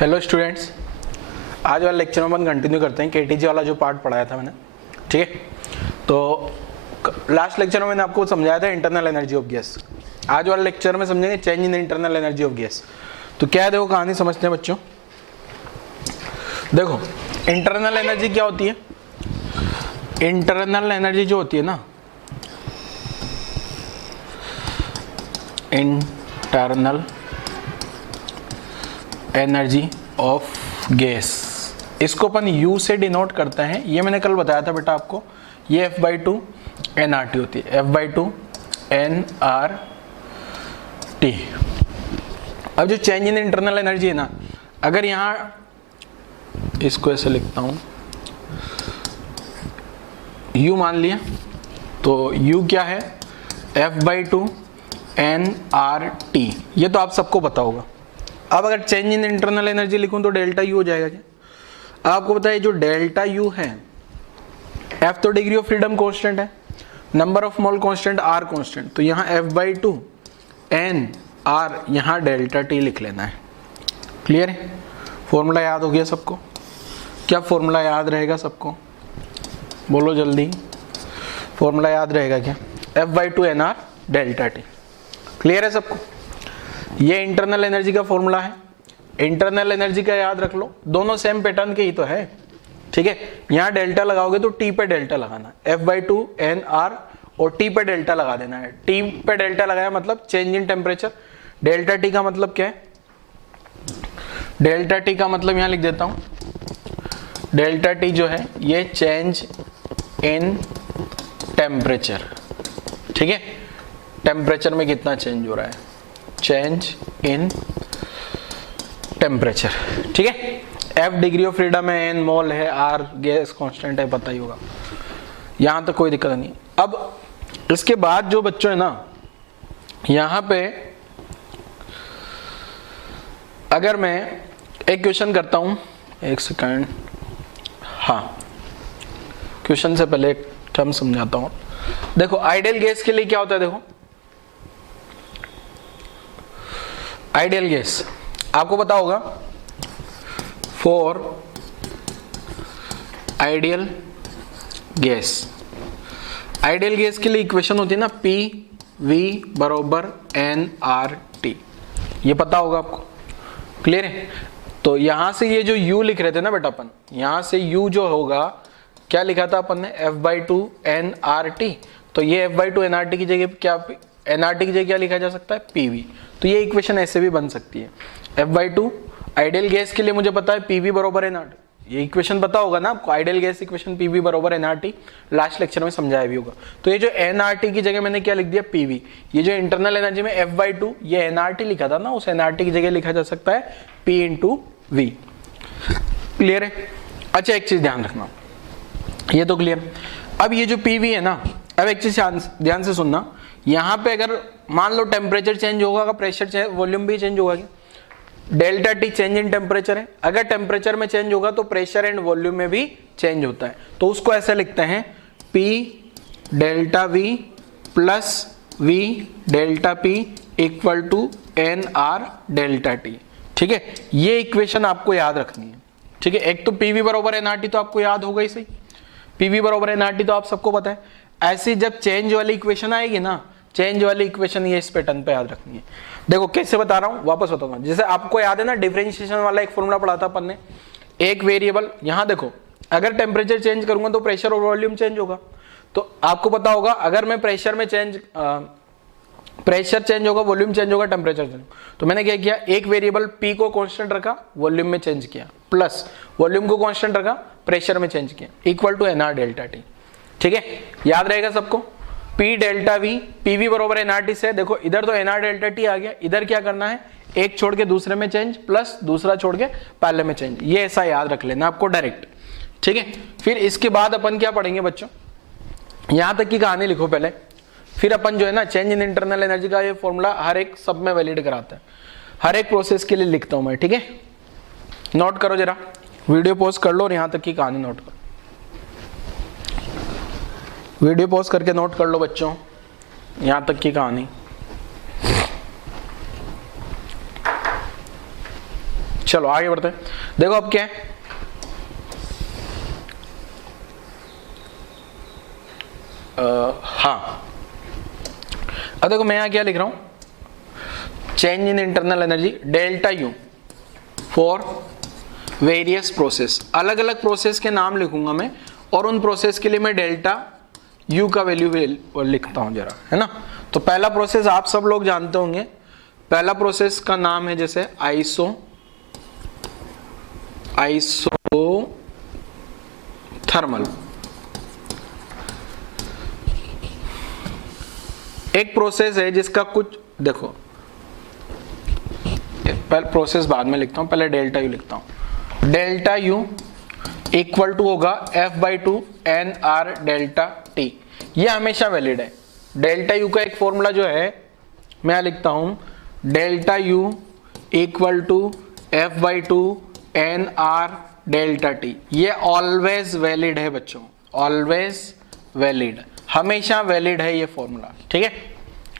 Hello students, आज वाले lecture में अपन कंटिन्यू करते हैं केटीजी वाला जो पार्ट पढ़ाया था मैंने। ठीक है, तो लास्ट लेक्चर में मैंने आपको समझाया था इंटरनल एनर्जी ऑफ गैस। आज वाले लेक्चर में समझेंगे change in internal energy of gas. तो क्या है, देखो कहानी समझते हैं बच्चों। देखो इंटरनल एनर्जी क्या होती है। इंटरनल एनर्जी जो होती है ना, इंटरनल एनर्जी ऑफ गैस, इसको अपन U से डिनोट करते हैं। ये मैंने कल बताया था बेटा आपको, ये F/2 nRT होती है, F/2 nRT। अब जो चेंज इन इंटरनल एनर्जी है ना, अगर यहाँ इसको ऐसे लिखता हूँ, U मान लिया, तो U क्या है, F/2 nRT। ये तो आप सबको पता होगा। अब अगर चेंज इन इंटरनल एनर्जी लिखूं तो डेल्टा U हो जाएगा क्या। आपको पता है जो डेल्टा U है, F तो डिग्री ऑफ फ्रीडम कांस्टेंट है, number of mole constant R constant, तो यहाँ F/2 nR, यहाँ डेल्टा T लिख लेना है। क्लियर है, फॉर्मूला याद हो गया सबको। क्या फॉर्मूला याद रहेगा सबको, बोलो जल्दी, फॉर्मूला याद रहेगा क्या, F/2 nR delta T। Clear है सबको। ये इंटरनल एनर्जी का फॉर्मूला है। इंटरनल एनर्जी का याद रख लो, दोनों सेम पैटर्न के ही तो है। ठीक है, यहाँ डेल्टा लगाओगे तो T पे डेल्टा लगाना, F/2 nR और T पे डेल्टा लगा देना है। T पे डेल्टा लगाया मतलब change in temperature. Delta T का मतलब क्या है, डेल्टा T का मतलब यहाँ लिख देता हूँ, डेल्टा T जो है ये चेंज इन टेम्परेचर। ठीक है, टेम्परेचर में कितना चेंज हो रहा है, चेंज इन टेम्परेचर। ठीक है, F डिग्री ऑफ फ्रीडम है, N मोल है, R गैस कांस्टेंट है, पता ही होगा। यहां तक कोई दिक्कत नहीं। अब इसके बाद जो बच्चों है ना, यहां पे अगर मैं एक क्वेश्चन करता हूं, एक सेकंड, हाँ क्वेश्चन से पहले एक टर्म समझाता हूं। देखो आइडियल गैस के लिए क्या होता है, देखो आइडियल गैस आपको पता होगा, for ideal gas, ideal gas के लिए इक्वेशन होती है ना PV बराबर nRT। ये पता होगा आपको। क्लियर है, तो यहां से ये जो U लिख रहे थे ना बेटा अपन, यहां से U जो होगा, क्या लिखा था अपन ने, F/2 nRT। तो ये F/2 nRT की जगह क्या, nRT की जगह क्या लिखा जा सकता है, PV। तो ये इक्वेशन ऐसे भी बन सकती है, F/2 आइडियल गैस के लिए मुझे पता है PV बराबर nRT। ये इक्वेशन पता होगा ना आपको, आइडियल गैस इक्वेशन PV बराबर nRT, लास्ट लेक्चर में समझाया भी होगा। तो ये जो nRT की जगह मैंने क्या लिख दिया, PV। ये जो इंटरनल एनर्जी में F/2 ये nRT लिखा था ना, उस nRT की जगह लिखा जा सकता है P × V। क्लियर है। अच्छा एक चीज ध्यान रखना, ये तो क्लियर। अब ये जो PV है ना, अब एक चीज ध्यान से सुनना, यहाँ पे अगर मान लो टेम्परेचर चेंज होगा, अगर प्रेशर चेंज, वॉल्यूम भी चेंज होगा क्या, delta T change in temperature है। अगर टेम्परेचर में चेंज होगा तो प्रेशर एंड वॉल्यूम में भी चेंज होता है। तो उसको ऐसे लिखते हैं P delta V plus V delta P equal to nR delta T। ठीक है, ये इक्वेशन आपको याद रखनी है। ठीक है, एक तो PV बराबर nRT तो आपको याद होगा ही सही, PV बराबर nRT तो आप सबको पता है। ऐसी जब चेंज वाली इक्वेशन आएगी ना, चेंज वाली इक्वेशन ये इस पैटर्न पे याद रखनी है। देखो कैसे बता रहा हूं, वापस बताऊंगा। जैसे आपको याद है ना, डिफरेंशिएशन वाला एक फॉर्मूला पढ़ा था अपन ने, एक वेरिएबल, यहां देखो अगर टेम्परेचर चेंज करूंगा तो प्रेशर और वॉल्यूम चेंज होगा। तो आपको पता होगा अगर मैं प्रेशर में प्रेशर चेंज होगा, वॉल्यूम चेंज होगा, टेम्परेचर चेंज। तो मैंने क्या किया, एक वेरिएबल P को कांस्टेंट रखा, वॉल्यूम में चेंज किया, प्लस वॉल्यूम को कांस्टेंट रखा, प्रेशर में चेंज किया, equal to nR delta T। ठीक है, याद रहेगा सबको। P डेल्टा V, PV बराबर nRT से, देखो इधर तो nR डेल्टा T आ गया, इधर क्या करना है, एक छोड़ के दूसरे में चेंज, प्लस दूसरा छोड़ के पहले में चेंज। ये ऐसा याद रख लेना आपको डायरेक्ट। ठीक है, फिर इसके बाद अपन क्या पढ़ेंगे बच्चों, यहां तक की कहानी लिखो पहले, फिर अपन जो है ना चेंज इन इंटरनल एनर्जी का ये फॉर्मूला हर एक सब में वैलिड कराता है, हर एक प्रोसेस के लिए लिखता हूं मैं। ठीक है, नोट करो जरा, वीडियो पॉज कर लो और यहां तक की कहानी नोट करो, वीडियो पॉज करके नोट कर लो बच्चों, यहां तक की कहानी। चलो आगे बढ़ते हैं। देखो अब क्या है, हाँ अब देखो मैं यहां क्या लिख रहा हूं, change in internal energy delta U for various process. अलग अलग प्रोसेस के नाम लिखूंगा मैं, और उन प्रोसेस के लिए मैं डेल्टा यू का वैल्यू लिखता हूं जरा, है ना। तो पहला प्रोसेस आप सब लोग जानते होंगे, पहला प्रोसेस का नाम है जैसे आइसोथर्मल। एक प्रोसेस है जिसका कुछ, देखो पहले प्रोसेस बाद में लिखता हूं, पहले डेल्टा यू लिखता हूं। डेल्टा यू इक्वल टू होगा F/2 NR डेल्टा T। ये हमेशा वैलिड है। डेल्टा यू का एक फॉर्मूला जो है मैं लिखता हूं, delta U equal to F/2 NR delta T। ये ऑलवेज वैलिड है बच्चों, ऑलवेज वैलिड, हमेशा वैलिड है ये फॉर्मूला, ठीक है।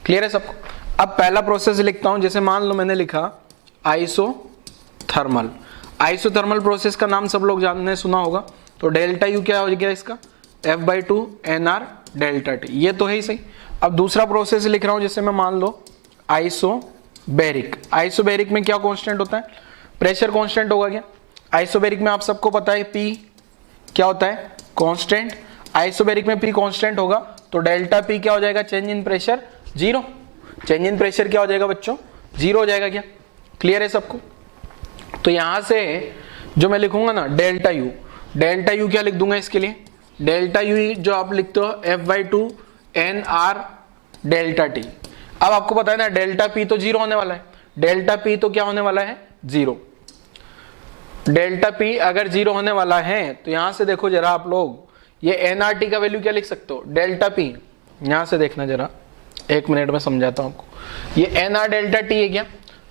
क्लियर है सबको। अब पहला प्रोसेस लिखता हूं, जैसे मान लो मैंने लिखा आइसोथर्मल। आइसोथर्मल प्रोसेस का नाम सब लोग जानने सुना होगा, तो डेल्टा यू क्या हो गया इसका, F/2 NR डेल्टा T। ये तो है ही सही। अब दूसरा प्रोसेस लिख रहा हूं, जैसे मैं मान लो आइसोबैरिक। आइसोबैरिक में क्या कांस्टेंट होता है, प्रेशर कांस्टेंट होगा क्या। आइसोबैरिक में आप सबको पता है P क्या होता है, कांस्टेंट। आइसोबैरिक में P कांस्टेंट होगा तो डेल्टा P क्या हो जाएगा, change in pressure zero. Change in pressure क्या हो जाएगा बच्चों, जीरो हो जाएगा क्या। क्लियर है सबको। तो यहां से जो मैं लिखूंगा ना डेल्टा यू, डेल्टा यू क्या लिख दूंगा इसके लिए, डेल्टा यू जो आप लिखते हो F/2 NR डेल्टा T। अब आपको पता है ना डेल्टा P तो जीरो होने वाला है, डेल्टा P तो क्या होने वाला है, जीरो। डेल्टा P अगर जीरो होने वाला है तो यहां से देखो जरा आप लोग, ये NRT का वैल्यू क्या लिख सकते हो, डेल्टा P। यहां से देखना जरा, एक मिनट में समझाता हूं आपको। ये NR डेल्टा T है क्या।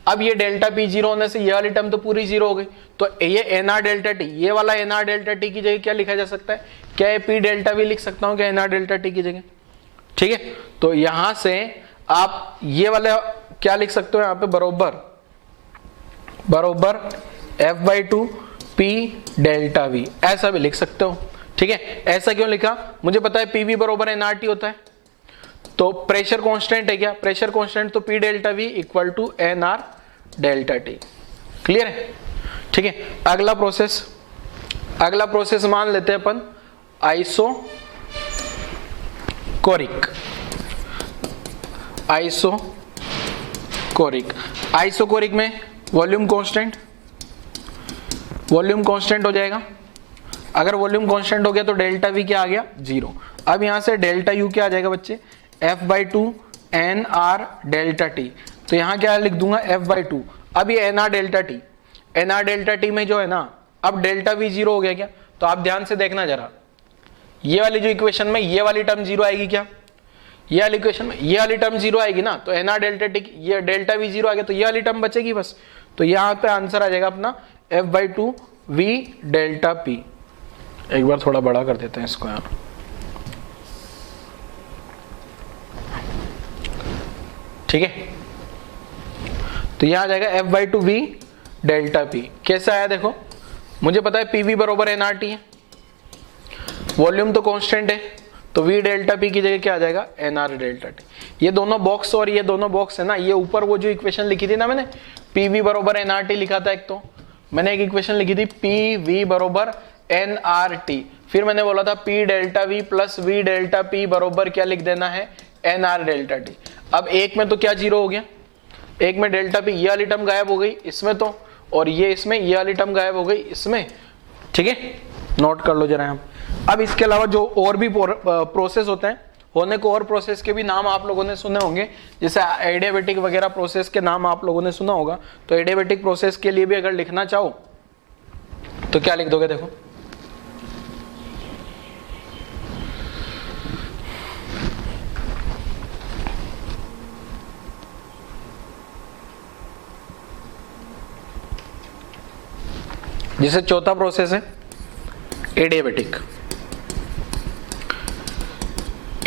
अब ये डेल्टा P जीरो होने से ये वाली टर्म तो पूरी जीरो हो गई, तो ये NR डेल्टा T, ये वाला NR डेल्टा T की जगह क्या लिखा जा सकता है, क्या ये P डेल्टा V लिख सकता हूं क्या NR डेल्टा T की जगह, ठीक है। तो यहां से आप ये वाला क्या लिख सकते हो, यहां पे बरोबर F/2 P डेल्टा V ऐसा भी लिख सकते हो, ठीक है। ऐसा क्यों लिखा, मुझे पता है PV बरोबर NRT होता है, तो प्रेशर कांस्टेंट है क्या, प्रेशर कांस्टेंट, तो P delta V equal to NR delta T। Clear है, ठीक है। अगला प्रोसेस मान लेते हैं अपन आइसोकोरिक में वॉल्यूम कांस्टेंट हो जाएगा। अगर वॉल्यूम कांस्टेंट हो गया तो डेल्टा V क्या आ गया, जीरो। अब यहां से डेल्टा U क्या आ जाएगा बच्चे, F/2 NR डेल्टा T। तो यहां क्या लिख दूंगा F/2। अब ये NR डेल्टा T में जो है ना, अब डेल्टा V जीरो हो गया क्या, तो आप ध्यान से देखना जरा, ये वाली जो इक्वेशन में ये वाली टर्म जीरो आएगी क्या, ये वाली इक्वेशन में ये वाली टर्म जीरो आएगी ना, तो NR डेल्टा T, ये डेल्टा V जीरो आ गया तो ये वाली टर्म बचेगी बस। तो यहां पे आंसर आ जाएगा अपना F/2 V डेल्टा P। एक बार थोड़ा बड़ा कर देते हैं इसको यार, ठीक है। तो यहां आ जाएगा F/2 V डेल्टा P। कैसा आया देखो, मुझे पता है PV बरोबर NRT है, वॉल्यूम तो कांस्टेंट है, तो V डेल्टा P की जगह क्या आ जाएगा, NR डेल्टा T। ये दोनों बॉक्स और ये दोनों बॉक्स है ना, ये ऊपर वो जो इक्वेशन लिखी थी ना मैंने, PV बरोबर NRT लिखा था, एक तो मैंने एक इक्वेशन लिखी थी PV बरोबर NRT, फिर मैंने बोला था P delta V plus V delta P बरोबर क्या लिख देना है, NR डेल्टा T। अब एक में तो क्या जीरो हो गया, एक में डेल्टा P, ये वाली टर्म गायब हो गई इसमें तो, और ये इसमें ये वाली टर्म गायब हो गई इसमें, ठीक है। नोट कर लो जरा यहाँ। अब इसके अलावा जो और भी प्रोसेस होते हैं, होने को और प्रोसेस के भी नाम आप लोगों ने सुने होंगे, जैसे एडियाबेटिक वगैरह प्रोसेस के नाम आप लोगों ने सुना होगा। तो एडियाबेटिक प्रोसेस के लिए भी अगर लिखना चाहो तो क्या लिख दोगे, देखो जैसे चौथा प्रोसेस है एडियाबेटिक।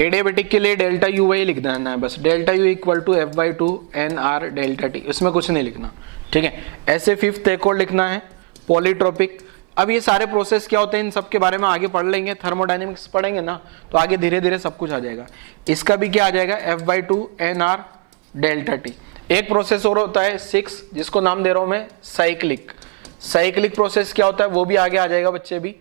एडियाबेटिक के लिए डेल्टा यू वही लिख देना है बस, delta U equal to F/2 NR delta T, इसमें कुछ नहीं लिखना, ठीक है। ऐसे फिफ्थ एक और लिखना है पॉलीट्रोपिक। अब ये सारे प्रोसेस क्या होते हैं इन सब के बारे में आगे पढ़ लेंगे, थर्मोडायनेमिक्स पढ़ेंगे ना तो आगे धीरे धीरे सब कुछ आ जाएगा। इसका भी क्या आ जाएगा F/2 NR डेल्टा टी। एक प्रोसेस और होता है 6 जिसको नाम दे रहा हूं मैं साइक्लिक। साइक्लिक प्रोसेस क्या होता है वो भी आगे आ जाएगा बच्चे भी।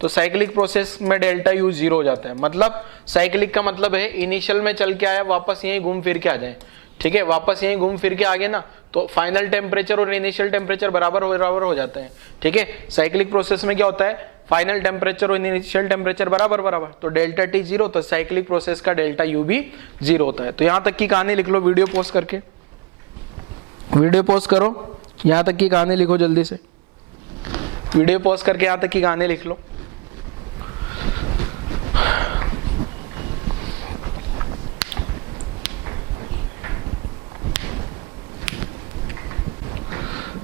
तो साइक्लिक प्रोसेस में डेल्टा यू 0 हो जाता है, मतलब साइक्लिक का मतलब है इनिशियल में चल के आया वापस यहीं घूम फिर के आ जाए, ठीक है। वापस यहीं घूम फिर के आ गए ना तो फाइनल टेम्परेचर और इनिशियल टेम्परेचर बराबर हो जाते हैं, ठीक है। साइक्लिक प्रोसेस में क्या होता है फाइनल टेम्परेचर और इनिशियल टेम्परेचर बराबर, तो डेल्टा टी 0, तो साइक्लिक प्रोसेस का डेल्टा यू भी 0 होता है। तो यहां तक की कहानी लिख लो, वीडियो पॉज करके, वीडियो पॉज करो, यहां तक की कहानी लिखो जल्दी से, वीडियो पॉज करके यहां तक की कहानी लिख लो।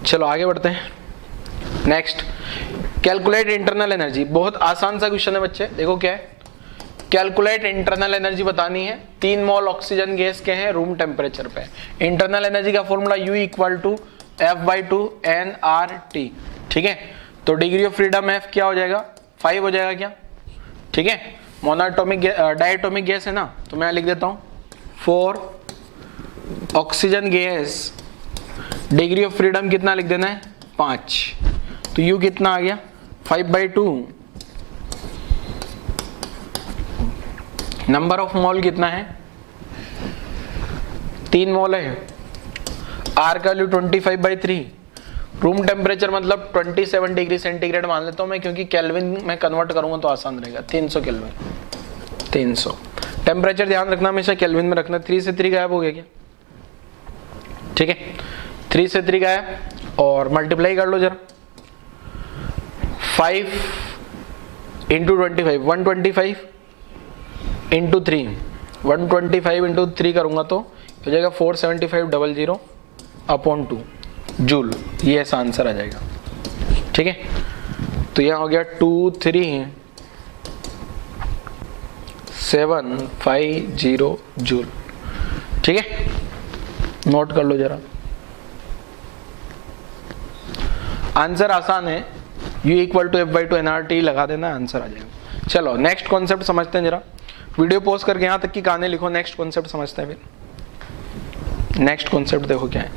चलो आगे बढ़ते हैं। Next, calculate internal energy. बहुत आसान सा क्वेश्चन है बच्चे, देखो क्या है, कैलकुलेट इंटरनल एनर्जी बतानी है। 3 मोल ऑक्सीजन गैस के हैं रूम टेम्परेचर पे। इंटरनल एनर्जी का formula U equal to F/2 NRT, ठीक है। तो डिग्री ऑफ फ्रीडम F क्या हो जाएगा 5 हो जाएगा क्या, ठीक है। मोनोएटॉमिक डायटोमिक गैस है ना, तो मैं लिख देता हूं 4 oxygen gas, degree of freedom कितना लिख देना है 5, तो U कितना आ गया 5/2। नंबर ऑफ मोल कितना है 3 मोल है। R का वैल्यू 25/3। रूम टेम्परेचर मतलब 27 डिग्री सेंटीग्रेड मान लेता हूं मैं, क्योंकि केल्विन में कन्वर्ट करूंगा तो आसान रहेगा। 300 केल्विन, 300 टेम्परेचर ध्यान रखना हमेशा केल्विन में रखना। 3 से 3 गायब हो गया क्या, ठीक है। 3 से 3 गायब और मल्टीप्लाई कर लो जरा, 5 इंटू 25, 125 इंटू 3, 125 इंटू 3 करूंगा तो हो जाएगा 475,000 अपॉन 2 जूल, ये ऐसा आंसर आ जाएगा, ठीक है। तो यहां हो गया 23750 जूल, ठीक है। नोट कर लो जरा, आंसर आसान है, U equal to F/2 NRT लगा देना, आंसर आ जाएगा। चलो नेक्स्ट कॉन्सेप्ट समझते हैं जरा, वीडियो पॉज करके यहां तक की कहानी लिखो, नेक्स्ट कॉन्सेप्ट समझते हैं फिर। नेक्स्ट कॉन्सेप्ट देखो क्या है,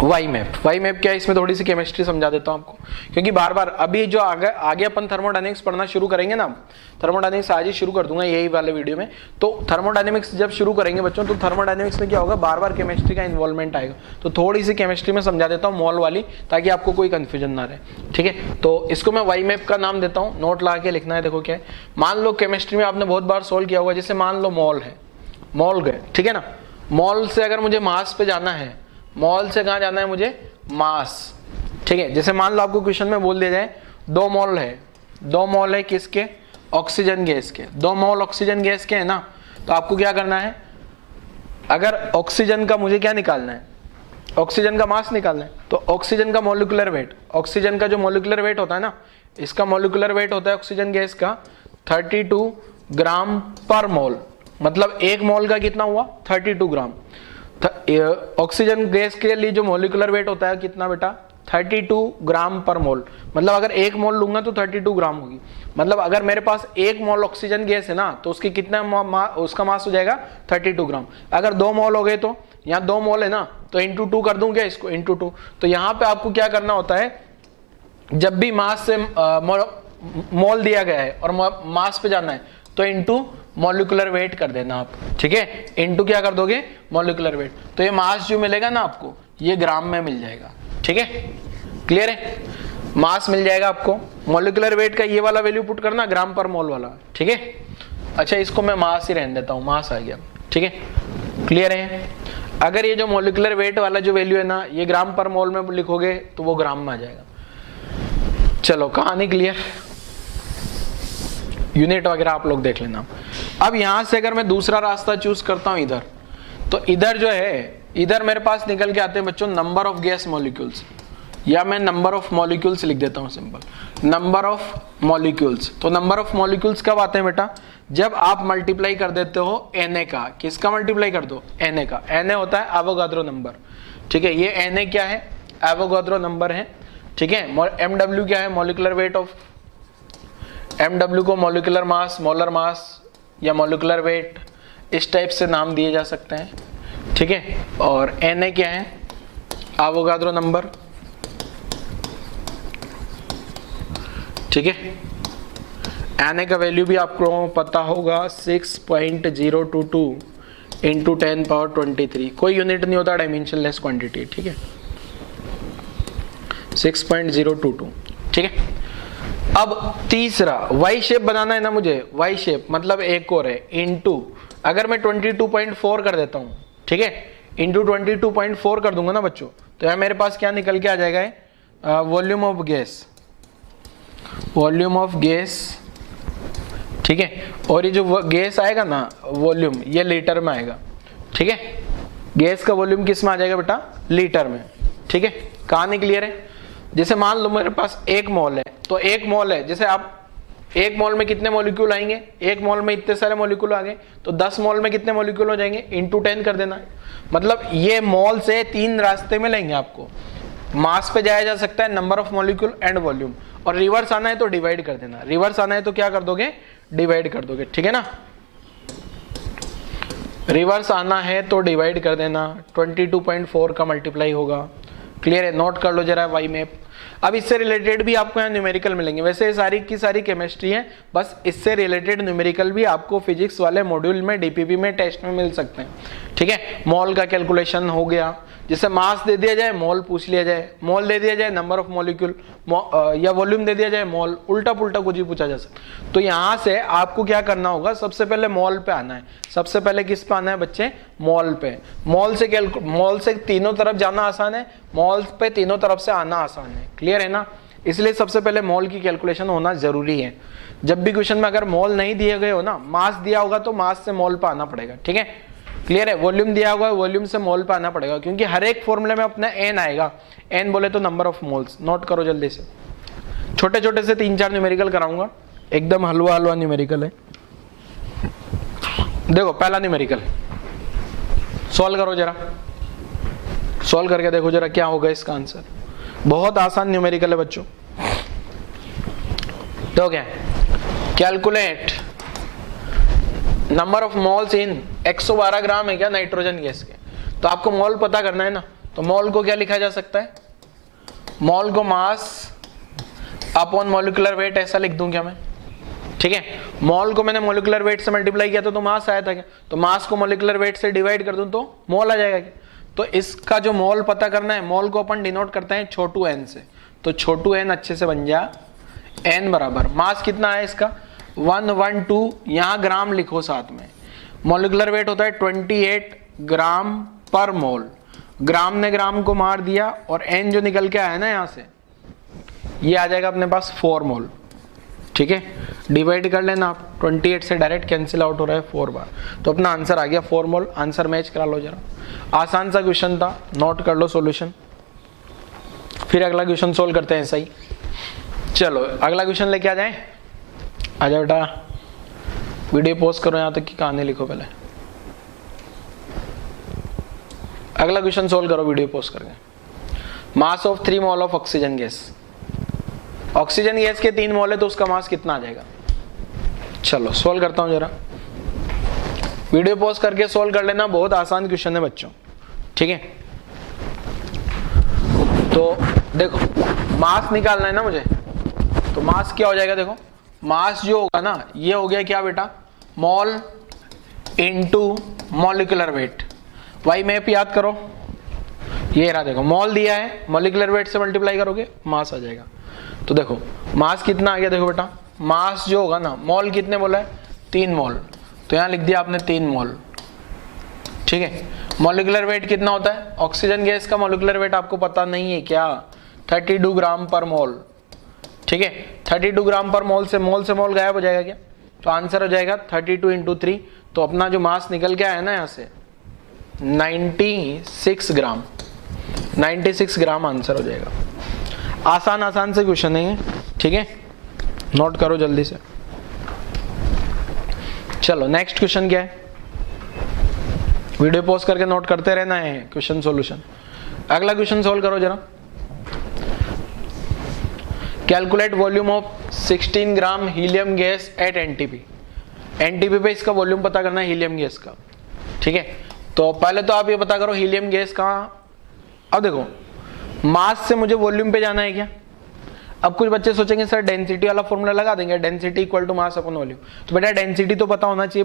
वाई मैप। वाई मैप क्या है, इसमें थोड़ी सी केमिस्ट्री समझा देता हूं आपको, क्योंकि बार बार अभी जो आगे अपन थर्मोडायनेमिक्स पढ़ना शुरू करेंगे ना, थर्मोडायनेमिक्स आज ही शुरू कर दूंगा यही वाले वीडियो में। तो थर्मोडायनेमिक्स जब शुरू करेंगे बच्चों, तो थर्मोडायनेमिक्स में क्या होगा, बार बार केमिस्ट्री का इन्वॉल्वमेंट आएगा। तो थोड़ी सी केमिस्ट्री में समझा देता हूँ मॉल वाली, ताकि आपको कोई कंफ्यूजन ना रहे, ठीक है। तो इसको मैं वाई मैप का नाम देता हूँ, नोट ला के लिखना है। देखो क्या है, मान लो केमिस्ट्री में आपने बहुत बार सोल्व किया होगा, जैसे मान लो मॉल है, मॉल गए, ठीक है ना। मॉल से अगर मुझे मास पे जाना है, मॉल से कहाँ जाना है मुझे, मास, ठीक है। जैसे मान लो आपको क्वेश्चन में बोल दिया जाए 2 मोल है, 2 मोल है किसके, ऑक्सीजन गैस के, 2 मोल ऑक्सीजन गैस के है ना, तो आपको क्या करना है, अगर ऑक्सीजन का मुझे क्या निकालना है, ऑक्सीजन का मास निकालना है, तो ऑक्सीजन का मॉलिक्यूलर वेट, ऑक्सीजन का जो मॉलिक्यूलर वेट होता है ना, इसका मॉलिक्यूलर वेट होता है ऑक्सीजन गैस का 32 ग्राम पर मोल, मतलब 1 मोल का कितना हुआ 32 ग्राम। ऑक्सीजन गैस के लिए जो मॉलिक्यूलर वेट होता है कितना बेटा 32 ग्राम पर मोल, मतलब अगर 1 मोल लूंगा तो 32 ग्राम होगी। मतलब अगर मेरे पास 1 मोल ऑक्सीजन गैस है ना, तो उसकी कितना उसका मास हो जाएगा 32 ग्राम। अगर 2 मोल हो गए, तो यहाँ 2 मोल है ना, तो इंटू 2 कर दूं क्या इसको, इंटू 2। तो यहाँ पे आपको क्या करना होता है, जब भी मास से मोल दिया गया है और मास पे जाना है, तो इंटू मॉलिक्यूलर वेट कर देना आप, ठीक है। इंटू क्या कर दोगे, मॉलिक्यूलर वेट। तो ये मास जो मिलेगा ना आपको, ये ग्राम में मिल जाएगा, ठीक है। क्लियर है, मास मिल जाएगा आपको, मॉलिक्यूलर वेट का ये वाला वैल्यू पुट करना, ग्राम पर मोल वाला, ठीक है। अच्छा, इसको मैं मास ही रहने देता हूं, मास आ गया, ठीक है। क्लियर है, अगर ये जो मॉलिक्यूलर वेट वाला जो वैल्यू है ना, ये ग्राम पर मोल में लिखोगे तो वो ग्राम में आ जाएगा। चलो कहानी क्लियर, यूनिट वगैरह आप लोग देख लेना। अब यहां से अगर मैं दूसरा रास्ता चूज करता हूं इधर, तो इधर जो है, इधर मेरे पास निकल के आते हैं बच्चों नंबर ऑफ गैस मॉलिक्यूल्स। या मैं नंबर ऑफ मॉलिक्यूल्स लिख देता हूँ सिंपल, नंबर ऑफ मॉलिक्यूल्स। तो नंबर ऑफ मॉलिक्यूल्स कब आते हैं बेटा, जब आप मल्टीप्लाई कर देते हो Na का। किसका मल्टीप्लाई कर दो, Na का। Na होता है एवोगाद्रो नंबर, ठीक है। ये Na क्या है, एवोगाद्रो नंबर है, ठीक है। Mw क्या है, मॉलिक्यूलर वेट ऑफ, Mw को मॉलिक्यूलर मास, मोलर मास या मॉलिक्यूलर वेट, इस टाइप से नाम दिए जा सकते हैं, ठीक है। और Na क्या है, एवोगाद्रो नंबर, ठीक है। Na का वैल्यू भी आपको पता होगा 6.022 इंटू 10 पावर 23। कोई यूनिट नहीं होता डायमेंशनलेस क्वांटिटी, ठीक है। 6.022, ठीक है। अब तीसरा वाई शेप बनाना है ना मुझे, वाई शेप मतलब एक और है, इनटू अगर मैं 22.4 कर देता हूं, ठीक है, इंटू 22.4 कर दूंगा ना बच्चों, तो यार मेरे पास क्या निकल के आ जाएगा, volume of gas, volume of gas, ठीक है। और ये जो गैस आएगा ना वॉल्यूम, ये लीटर में आएगा, ठीक है। गैस का वॉल्यूम किस में आ जाएगा बेटा, लीटर में, ठीक है। कहानी क्लियर है। जैसे मान लो मेरे पास 1 मोल है, तो 1 मोल है, जैसे आप 1 मोल में कितने मॉलिक्यूल आएंगे, 1 मोल में इतने सारे मॉलिक्यूल आ गए, तो 10 मोल में कितने मॉलिक्यूल हो जाएंगे, इंटू 10 कर देना। मतलब ये मोल से 3 रास्ते में लेंगे आपको। मास पे जाया जा सकता है, number of molecule and volume, और रिवर्स आना है तो डिवाइड कर देना। रिवर्स आना है तो क्या कर दोगे, डिवाइड कर दोगे, ठीक है ना। रिवर्स आना है तो डिवाइड कर देना, 22.4 का मल्टीप्लाई होगा। क्लियर है, नोट कर लो जरा वाई मैप। अब इससे रिलेटेड भी आपको यहाँ न्यूमेरिकल मिलेंगे। वैसे सारी की सारी केमिस्ट्री है, बस इससे रिलेटेड न्यूमेरिकल भी आपको फिजिक्स वाले मॉड्यूल में, डीपीपी में, टेस्ट में मिल सकते हैं, ठीक है। मोल का कैलकुलेशन हो गया, जैसे मास दे दिया जाए मोल पूछ लिया जाए, मोल दे दिया जाए नंबर ऑफ मॉलिक्यूल, या वॉल्यूम दे दिया जाए मोल, उल्टा पुल्टा कुछ भी पूछा जा सकता। तो यहाँ से आपको क्या करना होगा, सबसे पहले मोल पे आना है। सबसे पहले किस पे आना है बच्चे, मोल पे। मोल से तीनों तरफ जाना आसान है, मोल पे तीनों तरफ से आना आसान है। क्लियर है ना। इसलिए सबसे पहले मोल की कैलकुलेशन होना जरूरी है। जब भी क्वेश्चन में अगर मोल नहीं दिए गए हो ना, मास दिया होगा तो मास से मोल पे आना पड़ेगा, ठीक है। क्लियर है। वॉल्यूम दिया होगा, वॉल्यूम से मोल पे आना पड़ेगा, क्योंकि हर एक फॉर्मूले में अपना एन आएगा। एन बोले तो नंबर ऑफ मोल्स। नोट करो जल्दी से, छोटे छोटे से 3-4 न्यूमेरिकल कराऊंगा, एकदम हलवा हलवा न्यूमेरिकल है। देखो पहला न्यूमेरिकल सॉल्व करो जरा, सॉल्व करके देखो जरा क्या होगा इसका आंसर। बहुत आसान न्यूमेरिकल है बच्चों। तो क्या, कैलकुलेट नंबर ऑफ मोल्स इन 112 ग्राम है क्या नाइट्रोजन गैस के। तो आपको मोल पता करना है ना, तो मोल को क्या लिखा जा सकता है, मोल को मास अपॉन मॉलिक्यूलर वेट ऐसा लिख दूं क्या मैं, ठीक है। मोल को मैंने मॉलिक्यूलर वेट से मल्टीप्लाई किया तो मास आया था क्या, तो मास को मॉलिक्यूलर वेट से डिवाइड कर दूं तो मोल आ जाएगा क्या। तो इसका जो मोल पता करना है, मोल को अपन डिनोट करते हैं छोटू एन से, तो छोटू एन अच्छे से बन जा, एन बराबर मास कितना है इसका 112, यहाँ ग्राम लिखो साथ में। मॉलिक्यूलर वेट होता है 28 ग्राम पर मोल। ग्राम ने ग्राम को मार दिया, और एन जो निकल के आया ना यहाँ से, ये आ जाएगा अपने पास 4 मोल, ठीक है। डिवाइड कर लेना आप, 28 से डायरेक्ट कैंसिल आउट हो रहा है 4 बार, तो अपना आंसर आ गया 4 मोल। आंसर मैच करा लो जरा, आसान सा क्वेश्चन था, नोट कर लो सॉल्यूशन। फिर अगला क्वेश्चन सोल्व करते हैं ऐसा ही। चलो अगला क्वेश्चन लेके आ जाए, आजा बेटा। वीडियो पोस्ट करो यहाँ तक की कहानी लिखो पहले, अगला क्वेश्चन सोल्व करो वीडियो पोस्ट करके। Mass of 3 mole of oxygen gas. Oxygen gas के 3 मोल है तो उसका मास कितना आ जाएगा। चलो सोल्व करता हूं जरा, वीडियो पोस्ट करके सोल्व कर लेना, बहुत आसान क्वेश्चन है बच्चों, ठीक है। तो देखो मास निकालना है ना मुझे, तो मास क्या हो जाएगा, देखो मास जो होगा ना, ये हो गया क्या बेटा, mole into molecular weight. Y map याद करो, ये रहा, देखो मोल दिया है, मॉलिक्यूलर वेट से मल्टीप्लाई करोगे मास आ जाएगा। तो देखो मास कितना आ गया, देखो बेटा मास जो होगा ना, मोल कितने बोला है 3 मोल, तो यहां लिख दिया आपने 3 मोल, ठीक है। मॉलिक्यूलर वेट कितना होता है, ऑक्सीजन गैस का मॉलिक्यूलर वेट आपको पता नहीं है क्या, 32 ग्राम पर मोल, ठीक है। 32 ग्राम पर मोल से मोल गायब हो जाएगा क्या, तो आंसर हो जाएगा 32 इंटू 3। तो अपना जो मास निकल के आया ना यहाँ से 96 ग्राम, 96 ग्राम आंसर हो जाएगा। आसान आसान से क्वेश्चन है ये, ठीक है, नोट करो जल्दी से। चलो नेक्स्ट क्वेश्चन क्या है, वीडियो पॉज करके नोट करते रहना है क्वेश्चन सॉल्यूशन। अगला क्वेश्चन सोल्व करो जरा। Calculate volume of 16 gram helium gas at NTP. NTP पे इसका वॉल्यूम पता करना है हीलियम गैस का, ठीक है। तो पहले तो आप ये पता करो हीलियम गैस कहाँ, अब देखो मास से मुझे वॉल्यूम पे जाना है क्या। अब कुछ बच्चे सोचेंगे सर डेंसिटी वाला फॉर्मूला लगा देंगे, density equal to mass upon volume. तो बेटा डेंसिटी तो पता होना चाहिए,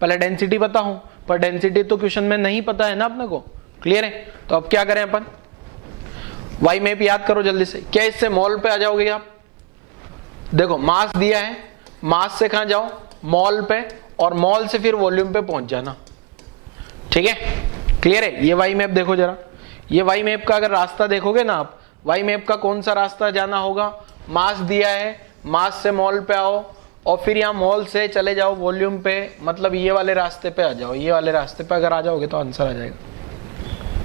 पहले डेंसिटी पता हो, पर डेंसिटी तो क्वेश्चन में नहीं पता है ना अपने को, क्लियर है। तो अब क्या करें अपन, वाई मैप याद करो जल्दी से। क्या इससे मॉल पे आ जाओगे आप, देखो मास दिया है, मास से कहां जाओ, मॉल पे, और मॉल से फिर वॉल्यूम पे पहुंच जाना, ठीक है, क्लियर है। ये वाई मैप देखो जरा, ये वाई मैप का अगर रास्ता देखोगे ना आप, वाई मैप का कौन सा रास्ता जाना होगा, मास दिया है, मास से मॉल पे आओ, और फिर यहाँ मॉल से चले जाओ वॉल्यूम पे, मतलब ये वाले रास्ते पे आ जाओ, ये वाले रास्ते पे अगर आ जाओगे तो आंसर आ जाएगा,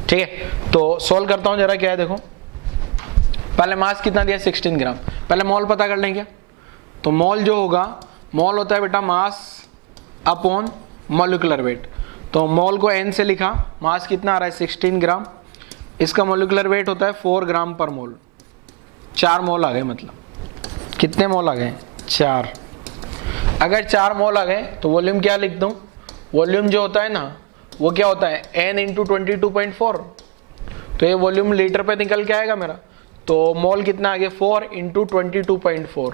ठीक है। तो सोल्व करता हूं जरा, क्या है देखो, पहले मास कितना दिया 16 ग्राम, पहले मॉल पता कर लें क्या। तो मॉल जो होगा, मॉल होता है बेटा मास अपॉन मॉलिक्यूलर वेट। तो मॉल को n से लिखा, मास कितना आ रहा है 16 ग्राम, इसका मॉलिक्यूलर वेट होता है 4 ग्राम पर मोल, 4 मोल आ गए, मतलब कितने मोल आ गए 4। अगर 4 मोल आ गए तो वॉल्यूम क्या लिख दूं, वॉल्यूम जो होता है ना वो क्या होता है n इंटू 22.4, तो ये वॉल्यूम लीटर पे निकल के आएगा मेरा। तो मोल कितना आ गया 4 इंटू 22.4,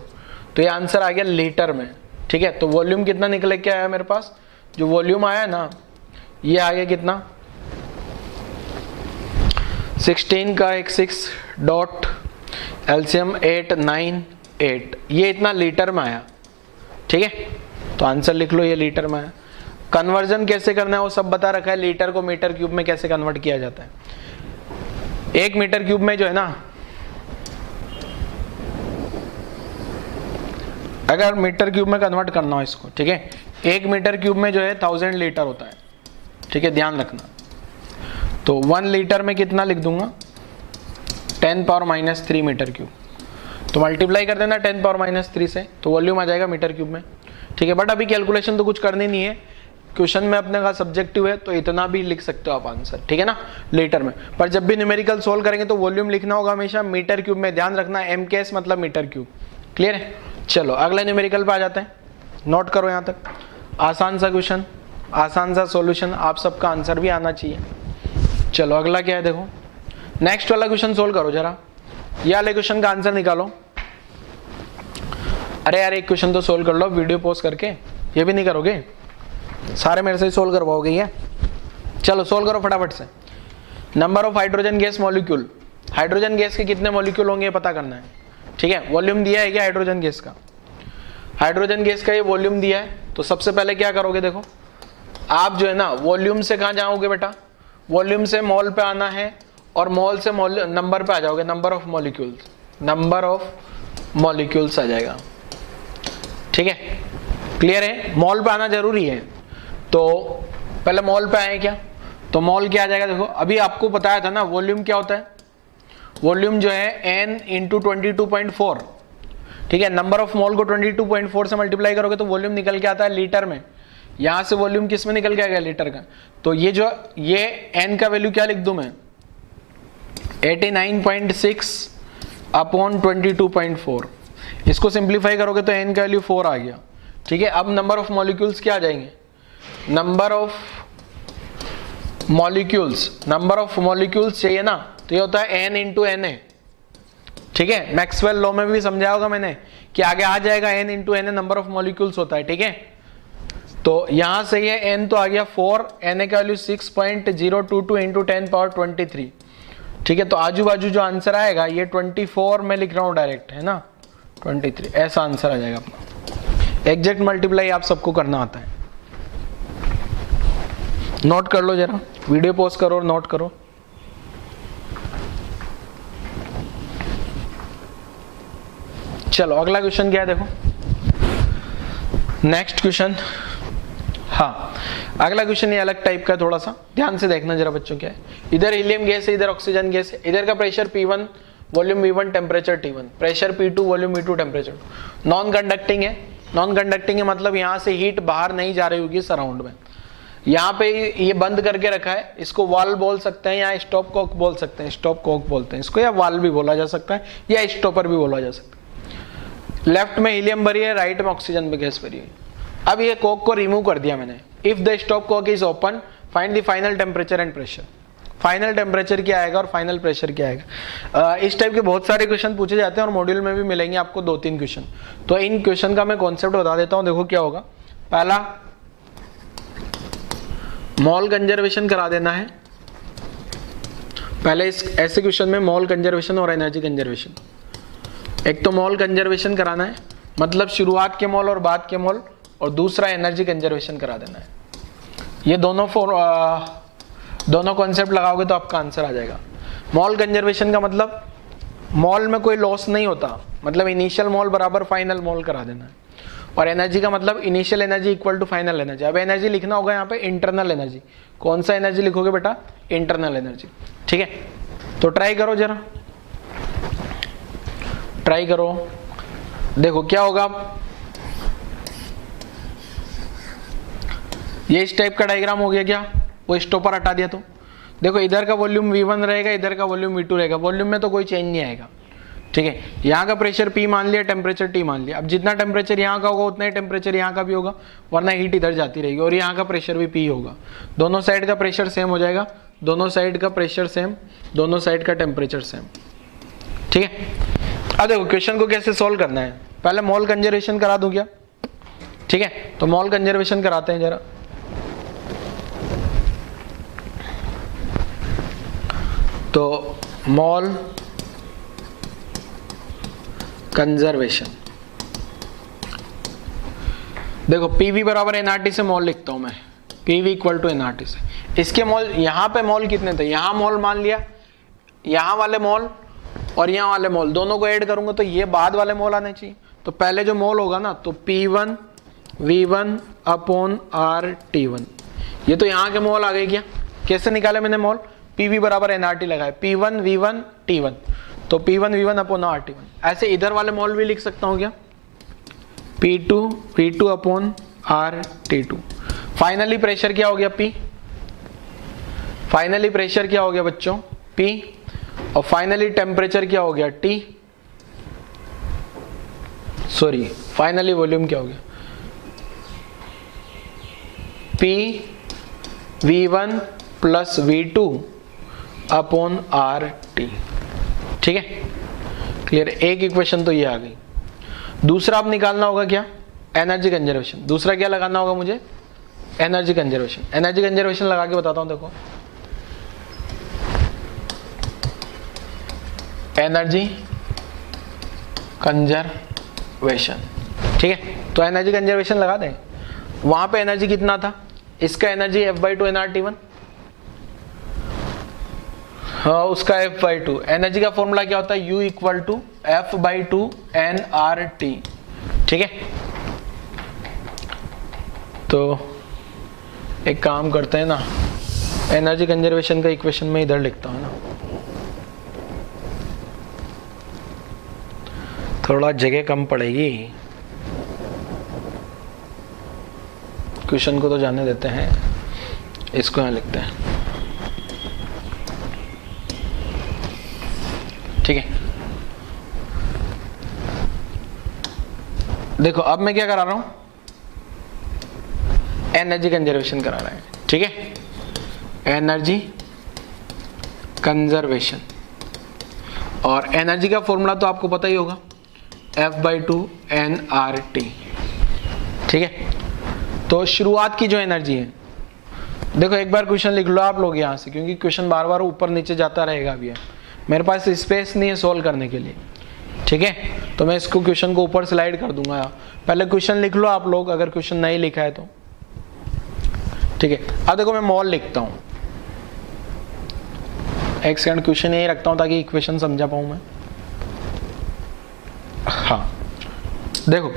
तो ये आंसर आ गया लीटर में, ठीक है। तो वॉल्यूम कितना निकल के आया मेरे पास, जो वॉल्यूम आया ना ये आ गया कितना 16 का 16 डॉट एलसीएम 898, ये इतना लीटर में आया, ठीक है। तो आंसर लिख लो, ये लीटर में आया। कन्वर्जन कैसे करना है वो सब बता रखा है, लीटर को मीटर क्यूब में कैसे कन्वर्ट किया जाता है। 1 मीटर क्यूब में जो है ना, अगर मीटर क्यूब में कन्वर्ट करना हो इसको, ठीक है, 1 मीटर क्यूब में जो है 1000 लीटर होता है, ठीक है, ध्यान रखना। तो 1 लीटर में कितना लिख दूंगा 10⁻³ मीटर क्यूब, तो मल्टीप्लाई कर देना 10⁻³ से, तो वॉल्यूम आ जाएगा मीटर क्यूब में, ठीक है। बट अभी कैलकुलेशन तो कुछ करनी नहीं है, क्वेश्चन में अपने का सब्जेक्टिव है, तो इतना भी लिख सकते हो आप आंसर, ठीक है ना, लीटर में। पर जब भी न्यूमेरिकल सोल्व करेंगे तो वॉल्यूम लिखना होगा हमेशा मीटर क्यूब में, ध्यान रखना, MKS मतलब मीटर क्यूब, क्लियर है। चलो अगले न्यूमेरिकल पे आ जाते हैं, नोट करो यहाँ तक, आसान सा क्वेश्चन, आसान सा सॉल्यूशन, आप सबका आंसर भी आना चाहिए। चलो अगला क्या है देखो, नेक्स्ट वाला क्वेश्चन सोल्व करो जरा, ये वाले क्वेश्चन का आंसर निकालो। अरे यार एक क्वेश्चन तो सोल्व कर लो वीडियो पॉज करके, ये भी नहीं करोगे, सारे मेरे से सोल्व करवाओगे ये। चलो सोल्व करो फटाफट से। Number of hydrogen gas molecule, hydrogen gas के कितने मॉलिक्यूल होंगे ये पता करना है, ठीक है। वॉल्यूम दिया है क्या हाइड्रोजन गैस का, हाइड्रोजन गैस का ये वॉल्यूम दिया है। तो सबसे पहले क्या करोगे देखो, आप जो है ना वॉल्यूम से कहाँ जाओगे बेटा, वॉल्यूम से मॉल पे आना है, और मॉल से नंबर पे आ जाओगे, number of molecules, number of molecules आ जाएगा, ठीक है, क्लियर है। मॉल पे आना जरूरी है, तो पहले मॉल पे आए क्या, तो मॉल क्या आ जाएगा देखो, अभी आपको बताया था ना वॉल्यूम क्या होता है, वॉल्यूम जो है n इंटू 22.4, ठीक है। नंबर ऑफ मोल को 22.4 से मल्टीप्लाई करोगे तो वॉल्यूम निकल के आता है लीटर में, यहां से वॉल्यूम किस में निकल के आएगा लीटर का। तो ये जो ये n का वैल्यू क्या लिख दूं मैं 89.6 अपॉन 22.4, इसको सिंप्लीफाई करोगे तो n का वैल्यू 4 आ गया, ठीक है। अब नंबर ऑफ मॉलिक्यूल्स क्या आ जाएंगे, number of molecules, number of molecules चाहिए ना, तो ये होता है n इंटू एन ए, ठीक है। मैक्सवेल लॉ में भी समझाया होगा मैंने कि आगे आ जाएगा n into N A number of molecules होता है, ठीक है। तो यहां से ये n तो आ गया 4, na का वैल्यू 6.022 इंटू 10⁻23, ठीक है। तो आजू बाजू जो आंसर आएगा ये 24 में लिख रहा हूं डायरेक्ट, है ना, 23 ऐसा आंसर आ जाएगा अपना। एग्जैक्ट मल्टीप्लाई आप सबको करना आता है, नोट कर लो जरा, वीडियो पॉज करो और नोट करो। चलो अगला क्वेश्चन क्या है देखो, नेक्स्ट क्वेश्चन, हाँ अगला क्वेश्चन ये अलग टाइप का, थोड़ा सा ध्यान से देखना जरा बच्चों, क्या है, इधर हीलियम गैस है, इधर ऑक्सीजन गैस है, इधर का pressure P1 volume V1 temperature T1, pressure P2 volume V2 temperature. Non conducting है, नॉन कंडक्टिंग है मतलब यहाँ से हीट बाहर नहीं जा रही होगी सराउंड में। यहाँ पे ये बंद करके रखा है, इसको वाल्व बोल सकते हैं या स्टॉप कॉक बोल सकते हैं, स्टॉप कॉक बोलते हैं इसको, या वाल्व भी बोला जा सकता है या स्टॉपर भी बोला जा सकता है। लेफ्ट में हीलियम भरी है, राइट में ऑक्सीजन में गैस भरी है। अब ये कॉक को रिमूव कर दिया मैंने। If the stopcock is open find the final temperature and pressure. Final temperature क्या आएगा और फाइनल प्रेशर क्या आएगा। इस टाइप के बहुत सारे क्वेश्चन पूछे जाते हैं और मॉड्यूल में भी मिलेंगे आपको 2-3 क्वेश्चन। तो इन क्वेश्चन का मैं कॉन्सेप्ट बता देता हूँ। देखो क्या होगा, पहला मॉल कंजर्वेशन करा देना है। पहले इस ऐसे क्वेश्चन में मॉल कंजर्वेशन और एनर्जी कंजर्वेशन, एक तो मॉल कंजर्वेशन कराना है मतलब शुरुआत के मॉल और बाद के मॉल, और दूसरा एनर्जी कंजर्वेशन करा देना है। ये दोनों कॉन्सेप्ट लगाओगे तो आपका आंसर आ जाएगा। मॉल कंजर्वेशन का मतलब मॉल में कोई लॉस नहीं होता, मतलब इनिशियल मॉल बराबर फाइनल मॉल करा देना है। और एनर्जी का मतलब initial energy equal to final energy. अब एनर्जी लिखना होगा यहाँ पे इंटरनल एनर्जी। कौन सा एनर्जी लिखोगे बेटा? Internal energy. ठीक है, तो ट्राई करो जरा, ट्राई करो। देखो क्या होगा, ये इस टाइप का डायग्राम हो गया क्या? वो स्टॉपर हटा दिया तो देखो इधर का वॉल्यूम V1 रहेगा, इधर का वॉल्यूम V2 रहेगा। वॉल्यूम में तो कोई चेंज नहीं आएगा। ठीक है, यहाँ का प्रेशर P मान लिया, टेम्परेचर T मान लिया। अब जितना टेम्परेचर यहाँ का होगा उतना ही टेम्परेचर यहाँ का भी होगा, वरना हीट इधर जाती रहेगी। और यहाँ का प्रेशर भी P होगा। दोनों साइड का प्रेशर सेम हो जाएगा, दोनों साइड का प्रेशर सेम, दोनों साइड का टेम्परेचर सेम। ठीक है, अब देखो क्वेश्चन को कैसे सोल्व करना है। पहले मॉल कंजर्वेशन करा दूं क्या? ठीक है, तो मॉल कंजर्वेशन कराते हैं जरा। तो मॉल कंजर्वेशन, देखो PV बराबर nRT से मॉल लिखता हूं मैं, PV इक्वल टू nRT से। इसके मॉल, यहाँ पे मॉल कितने थे? यहाँ मॉल मान लिया, यहाँ वाले मॉल और यहाँ वाले मॉल दोनों को ऐड करूंगा तो ये बाद वाले मॉल आने चाहिए। तो पहले जो मॉल होगा ना, तो P1 V1 अपॉन RT1। ये तो यहाँ के मॉल आ गए क्या? कैसे निकाले मैंने मॉल? PV बराबर nRT लगाए, P1 V1 T1, तो P1 V1 अपॉन RT1। ऐसे इधर वाले मॉल भी लिख सकता हूँ क्या? P2 V2 upon RT2। Finally pressure क्या हो गया? P। फाइनली प्रेशर क्या हो गया बच्चों? P। और फाइनली टेम्परेचर क्या हो गया? T। सॉरी, फाइनली वॉल्यूम क्या हो गया? P V1 plus V2 upon RT। ठीक है, क्लियर? एक इक्वेशन तो ये आ गई। दूसरा अब निकालना होगा क्या? Energy conservation. दूसरा क्या लगाना होगा मुझे? Energy conservation. एनर्जी कंजर्वेशन लगा के बताता हूं। देखो एनर्जी कंजर्वेशन, ठीक है, तो एनर्जी कंजर्वेशन लगा दें। वहां पे एनर्जी कितना था? इसका एनर्जी F/2 nRT1, हाँ उसका F/2। एनर्जी का फॉर्मूला क्या होता है? U equal to F/2 nRT। ठीक है, तो एक काम करते हैं ना, एनर्जी कंजर्वेशन का इक्वेशन में इधर लिखता हूं ना, थोड़ा जगह कम पड़ेगी। क्वेश्चन को तो जाने देते हैं, इसको यहां लिखते हैं। ठीक है, देखो अब मैं क्या करा रहा हूं? एनर्जी कंजर्वेशन करा रहा है। ठीक है, एनर्जी कंजर्वेशन, और एनर्जी का फॉर्मूला तो आपको पता ही होगा, F/2 nRT। ठीक है, तो शुरुआत की जो एनर्जी है, देखो एक बार क्वेश्चन लिख लो आप लोग यहां से, क्योंकि क्वेश्चन बार बार ऊपर नीचे जाता रहेगा। अभी मेरे पास स्पेस नहीं है सोल्व करने के लिए। ठीक है, तो मैं इसको क्वेश्चन को ऊपर स्लाइड कर दूंगा। पहले क्वेश्चन लिख लो आप लोग, अगर क्वेश्चन नहीं लिखा है तो। ठीक है, अब देखो मैं मॉल लिखता हूं, एक सेकंड क्वेश्चन यही रखता हूं ताकि इक्वेशन समझा पाऊं मैं। हाँ देखो,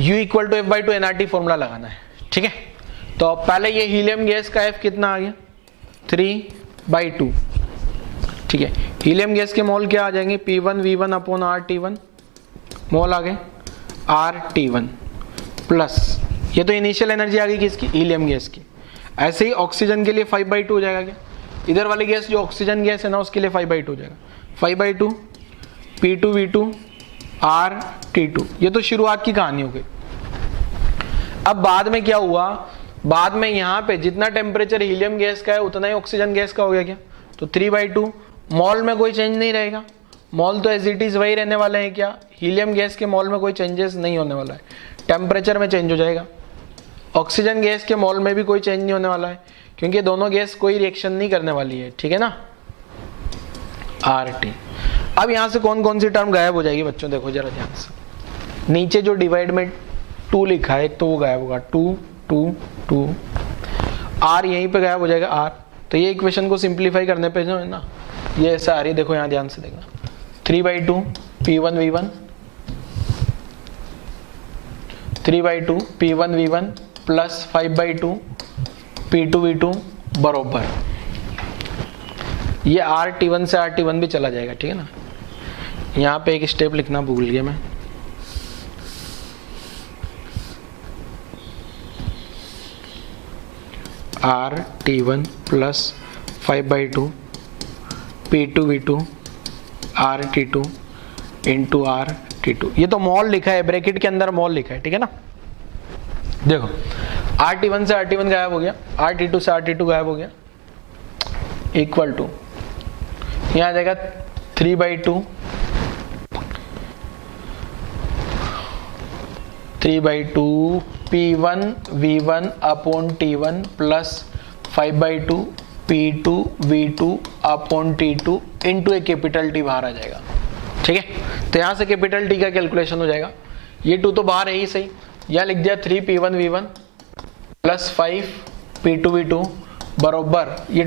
U equal to F/2 nRT formula लगाना है। ठीक है, तो पहले ये हीलियम गैस का F कितना आ गया? 3/2। ठीक है, हीलियम गैस के मोल क्या आ जाएंगे, P1V1 अपॉन RT1, मोल आ गए RT1 प्लस, ये तो इनिशियल एनर्जी आ गई किसकी, हीलियम गैस की। ऐसे ही ऑक्सीजन के लिए 5/2 हो जाएगा क्या, इधर वाली गैस जो ऑक्सीजन गैस है ना उसके लिए 5/2 हो जाएगा, 5/2 P2V2 RT2। ये तो शुरुआत की कहानी हो गई। अब बाद में क्या हुआ, बाद में यहाँ पे जितना टेम्परेचर हीलियम गैस का है उतना ही ऑक्सीजन गैस का हो गया क्या, तो 3/2, मॉल में कोई चेंज नहीं रहेगा, मॉल तो एज इट इज वही रहने वाले हैं क्या, हीलियम गैस के मॉल में कोई चेंजेस नहीं होने वाला है, टेम्परेचर में चेंज हो जाएगा। ऑक्सीजन गैस के मॉल में भी कोई चेंज नहीं होने वाला है क्योंकि दोनों गैस कोई रिएक्शन नहीं करने वाली है, ठीक है ना, RT। अब यहाँ से कौन कौन सी टर्म गायब हो जाएगी बच्चों, देखो जरा ध्यान से, नीचे जो डिवाइड में 2 लिखा है एक तो वो गायब होगा, 2 2 2, R यहीं पे गायब हो जाएगा R। तो ये इक्वेशन को सिंप्लीफाई करने पे जो है ना ये ऐसा आ रही है, देखो यहाँ ध्यान से देखना, 3/2 P1V1 3/2 P1V1 प्लस 5/2 P2V2 बरोबर, ये RT1 से RT1 भी चला जाएगा, ठीक है ना। यहाँ पे एक स्टेप लिखना भूल गया मैं, RT1 plus 5/2 P2V2 RT2 into RT2, ये तो मॉल लिखा है, ब्रैकेट के अंदर मॉल लिखा है, ठीक है ना। देखो RT1 से RT1 गायब हो गया, RT2 से RT2 गायब हो गया, इक्वल टू यहाँ आ जाएगा 3/2 P1V1 upon T1 plus 5/2 P2V2 upon T2 into a capital T बाहर आ जाएगा, ठीक है। तो यहाँ से कैपिटल T का कैलकुलेशन हो जाएगा, ये 2 तो बाहर है ही सही, यहाँ लिख दिया 3 P1V1 प्लस 5 P2V2 बरोबर, ये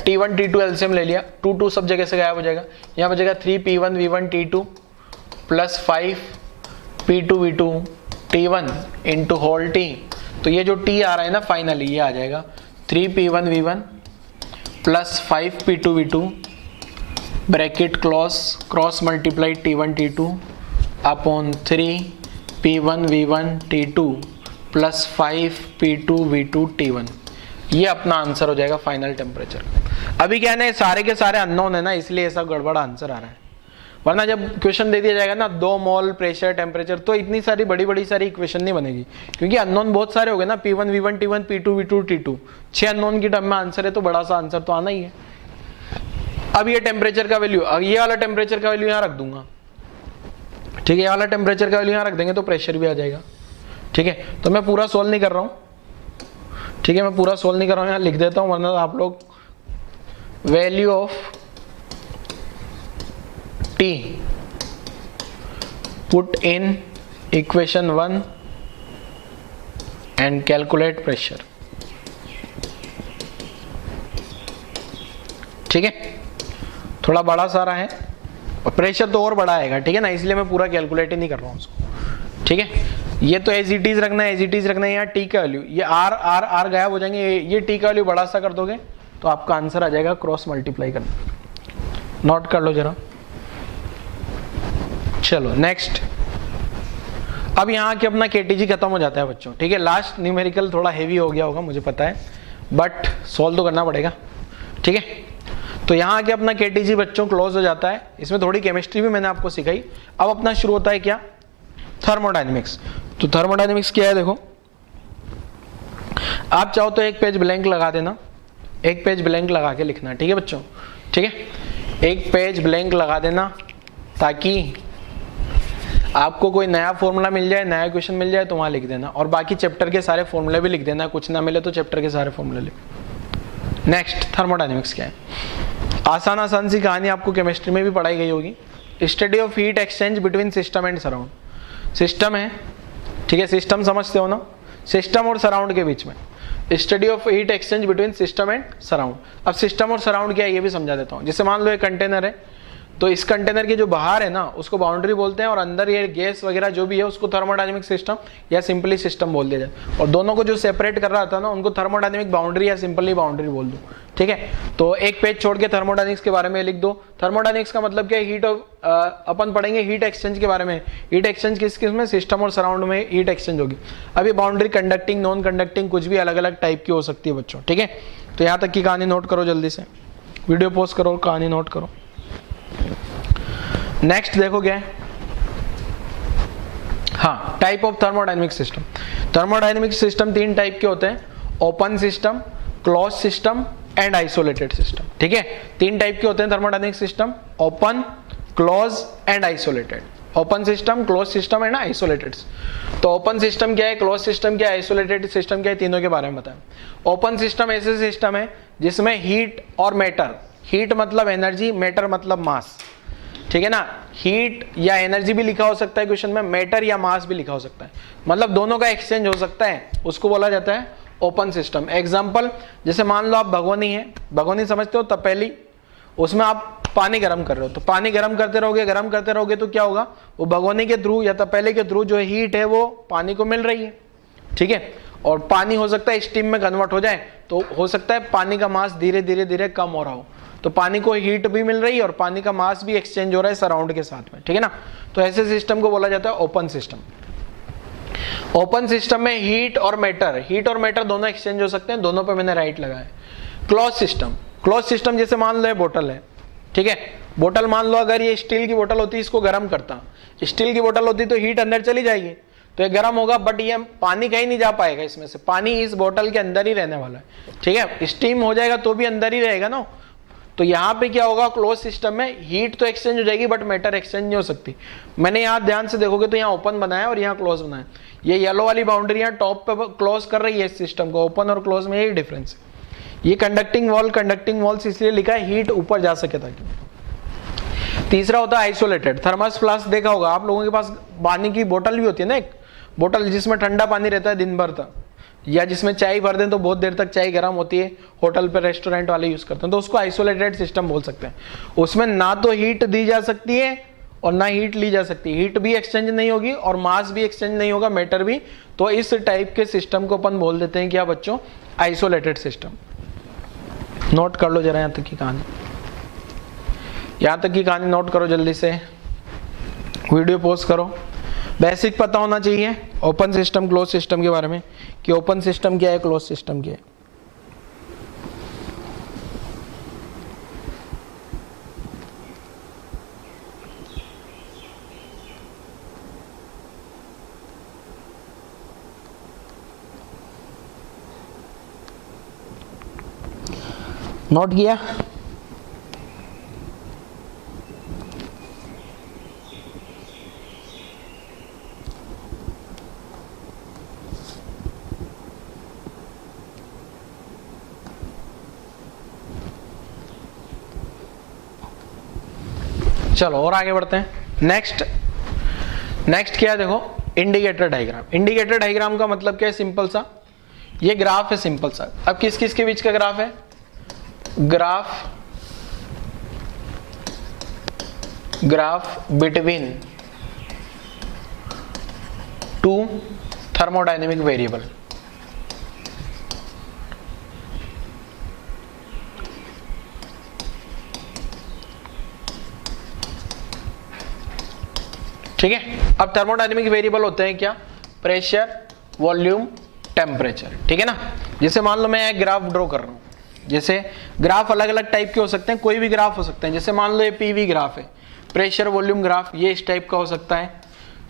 T1 T2 एलसीएम ले लिया, 2 2 सब जगह से गायब हो जाएगा, यहाँ बचेगा 3 P1V1 T2 plus 5 P2V2 T1 into whole T। तो ये जो T आ रहा है ना फाइनली ये आ जाएगा 3 P1V1 plus 5 P2V2 bracket clause cross multiply T1 T2 upon 3 P1V1 T2 plus 5 P2V2 T1। ये अपना आंसर हो जाएगा फाइनल टेम्परेचर। अभी क्या है ना सारे के सारे अननोन है ना, इसलिए ऐसा गड़बड़ आंसर आ रहा है, वरना जब क्वेश्चन दे दिया जाएगा ना 2 मोल प्रेशर टेम्परेचर तो इतनी सारी बड़ी सारी इक्वेशन नहीं बनेगी क्योंकि अननोन बहुत सारे हो गए ना, P1V1 T1 P2V2 T2, 6 unknown की टर्म में आंसर है तो बड़ा सा आंसर तो आना ही है। अब ये टेम्परेचर का वैल्यू, ये वाला टेम्परेचर का वैल्यू यहाँ रख दूंगा, ठीक है, ये वाला टेम्परेचर का वैल्यू यहाँ रख देंगे तो प्रेशर भी आ जाएगा, ठीक है। तो मैं पूरा सोल्व नहीं कर रहा हूँ, ठीक है, मैं पूरा सोल्व नहीं कर रहा हूँ, यहाँ लिख देता हूँ, वरना आप लोग value of T put in equation 1 and calculate pressure, ठीक है। थोड़ा बड़ा सारा है और प्रेशर तो और बड़ा आएगा, ठीक है ना, इसलिए मैं पूरा कैलकुलेट ही नहीं कर रहा हूँ उसको, ठीक है। ये तो एज इट इज रखना है, एज इट इज रखना है। यहाँ टी का वैल्यू, ये आर आर आर गायब हो जाएंगे, ये टी का वैल्यू बड़ा सा कर दोगे तो आपका आंसर आ जाएगा क्रॉस मल्टीप्लाई करना, नोट कर लो जरा। चलो नेक्स्ट, अब यहाँ के अपना केटीजी खत्म हो जाता है बच्चों, ठीक है। लास्ट न्यूमेरिकल थोड़ा हेवी हो गया होगा मुझे पता है, बट सॉल्व तो करना पड़ेगा, ठीक है। तो यहाँ के अपना केटीजी बच्चों क्लोज हो जाता है, इसमें थोड़ी केमिस्ट्री भी मैंने आपको सिखाई। अब अपना शुरू होता है क्या, थर्मोडायनेमिक्स। तो थर्मोडायनेमिक्स क्या है, देखो आप चाहो तो एक पेज ब्लैंक लगा देना, एक पेज ब्लैंक लगा के लिखना, ठीक है बच्चों, ठीक है। एक पेज ब्लैंक लगा देना ताकि आपको कोई नया फॉर्मूला मिल जाए, नया क्वेश्चन मिल जाए तो वहां लिख देना, और बाकी चैप्टर के सारे फॉर्मूले भी लिख देना, कुछ ना मिले तो चैप्टर के सारे फॉर्मूले लिख। नेक्स्ट, थर्मोडायनेमिक्स क्या है, आसान सी कहानी आपको केमिस्ट्री में भी पढ़ाई गई होगी। Study of heat exchange between system and surround. System है, ठीक है, सिस्टम समझते हो ना, सिस्टम और सराउंड के बीच में study of heat exchange between system and surround. अब सिस्टम और सराउंड क्या है ये भी समझा देता हूँ। जैसे मान लो एक कंटेनर है, तो इस कंटेनर के जो बाहर है ना उसको बाउंड्री बोलते हैं, और अंदर ये गैस वगैरह जो भी है उसको थर्मोडायनेमिक सिस्टम या सिंपली सिस्टम बोल दिया जाए। और दोनों को जो सेपरेट कर रहा था ना उनको थर्मोडायनेमिक बाउंड्री या सिंपली बाउंड्री बोल दो, ठीक है। तो एक पेज छोड़ के थर्मोडायनेमिक्स के बारे में लिख दो। थर्मोडायनेमिक्स का मतलब क्या है, हीट ऑफ अपन पढ़ेंगे हीट एक्सचेंज के बारे में। हीट एक्सचेंज किस किस में, सिस्टम और सराउंड में हीट एक्सचेंज होगी। अभी बाउंड्री कंडक्टिंग, नॉन कंडक्टिंग कुछ भी अलग अलग टाइप की हो सकती है बच्चों, ठीक है। तो यहाँ तक की कहानी नोट करो, जल्दी से वीडियो पॉज करो, कहानी नोट करो। नेक्स्ट देखो क्या है, हाँ, type of thermodynamic system. Thermodynamic system 3 type के होते हैं, open system, close system and isolated system, ठीक है। 3 टाइप के होते हैं thermodynamic system, open, close and isolated. Open system, close system and isolated. तो ओपन सिस्टम क्या है, क्लोज सिस्टम क्या है, आइसोलेटेड सिस्टम क्या है, तीनों के बारे में बताएं। ओपन सिस्टम ऐसे सिस्टम है जिसमें हीट और मैटर, हीट मतलब एनर्जी, मैटर मतलब मास, ठीक है ना। हीट या एनर्जी भी लिखा हो सकता है क्वेश्चन में, मैटर या मास भी लिखा हो सकता है, मतलब दोनों का एक्सचेंज हो सकता है, उसको बोला जाता है ओपन सिस्टम। एग्जांपल, जैसे मान लो आप भगोनी है, भगोनी समझते हो तपेली, उसमें आप पानी गर्म कर रहे हो, तो पानी गर्म करते रहोगे तो क्या होगा, वो भगोनी के थ्रू या तपेले के थ्रू जो हीट है वो पानी को मिल रही है, ठीक है। और पानी हो सकता है स्टीम में कन्वर्ट हो जाए, तो हो सकता है पानी का मास धीरे धीरे कम हो रहा हो, तो पानी को हीट भी मिल रही है और पानी का मास भी एक्सचेंज हो रहा है सराउंड के साथ में, ठीक है ना। तो ऐसे सिस्टम को बोला जाता है ओपन सिस्टम। ओपन सिस्टम में हीट और मैटर दोनों एक्सचेंज हो सकते हैं, दोनों पे मैंने राइट लगाया। क्लोज सिस्टम, क्लोज सिस्टम जैसे मान लो ये बोतल है, ठीक है। बोतल मान लो अगर ये स्टील की बोतल होती, इसको गर्म करता, स्टील की बोतल होती तो हीट अंदर चली जाएगी, तो ये गर्म होगा, बट ये पानी कहीं नहीं जा पाएगा इसमें से, पानी इस बोतल के अंदर ही रहने वाला है, ठीक है। स्टीम हो जाएगा तो भी अंदर ही रहेगा ना। तो यहाँ पे क्या होगा, क्लोज सिस्टम में हीट तो एक्सचेंज हो जाएगी बट मैटर एक्सचेंज नहीं हो सकती। मैंने यहाँ ध्यान से देखोगे तो यहाँ ओपन बनाया और यहाँ क्लोज बनाया, ये येलो वाली बाउंड्री यहाँ टॉप पे क्लोज कर रही है इस सिस्टम को, ओपन और क्लोज में यही डिफरेंस है। ये कंडक्टिंग वॉल्स इसलिए लिखा है हीट ऊपर जा सके ताकि। तीसरा होता है आइसोलेटेड। थर्मस फ्लास्क देखा होगा आप लोगों के पास, पानी की बोतल भी होती है ना, एक बोतल जिसमें ठंडा पानी रहता है दिन भर तक, या जिसमें चाय भर दें तो बहुत देर तक चाय गर्म होती है, होटल पे रेस्टोरेंट वाले यूज करते हैं, तो उसको आइसोलेटेड सिस्टम बोल सकते हैं। उसमें ना तो हीट दी जा सकती है और ना हीट ली जा सकती है, हीट भी एक्सचेंज नहीं होगी और मास भी एक्सचेंज नहीं होगा, मैटर भी। तो इस टाइप के सिस्टम को अपन बोल देते हैं क्या बच्चों, आइसोलेटेड सिस्टम। नोट कर लो जरा यहाँ तक की कहानी, यहाँ तक की कहानी नोट करो जल्दी से, वीडियो पॉज करो। बेसिक पता होना चाहिए ओपन सिस्टम क्लोज सिस्टम के बारे में, कि ओपन सिस्टम क्या है, क्लोज सिस्टम क्या है। नोट किया? चलो और आगे बढ़ते हैं। नेक्स्ट क्या है देखो, इंडिकेटर डायग्राम। इंडिकेटर डायग्राम का मतलब क्या है, सिंपल सा ये ग्राफ है, सिंपल सा। अब किस किस के बीच का ग्राफ है, graph between two thermodynamic variable. ठीक है। अब थर्मोडायनेमिक वेरिएबल होते हैं क्या, प्रेशर, वॉल्यूम, टेम्परेचर, ठीक है ना। जैसे मान लो मैं एक ग्राफ ड्रॉ कर रहा हूं, जैसे ग्राफ अलग अलग टाइप के हो सकते हैं, कोई भी ग्राफ हो सकते हैं। जैसे मान लो ये पीवी ग्राफ है, प्रेशर वॉल्यूम ग्राफ, ये इस टाइप का हो सकता है।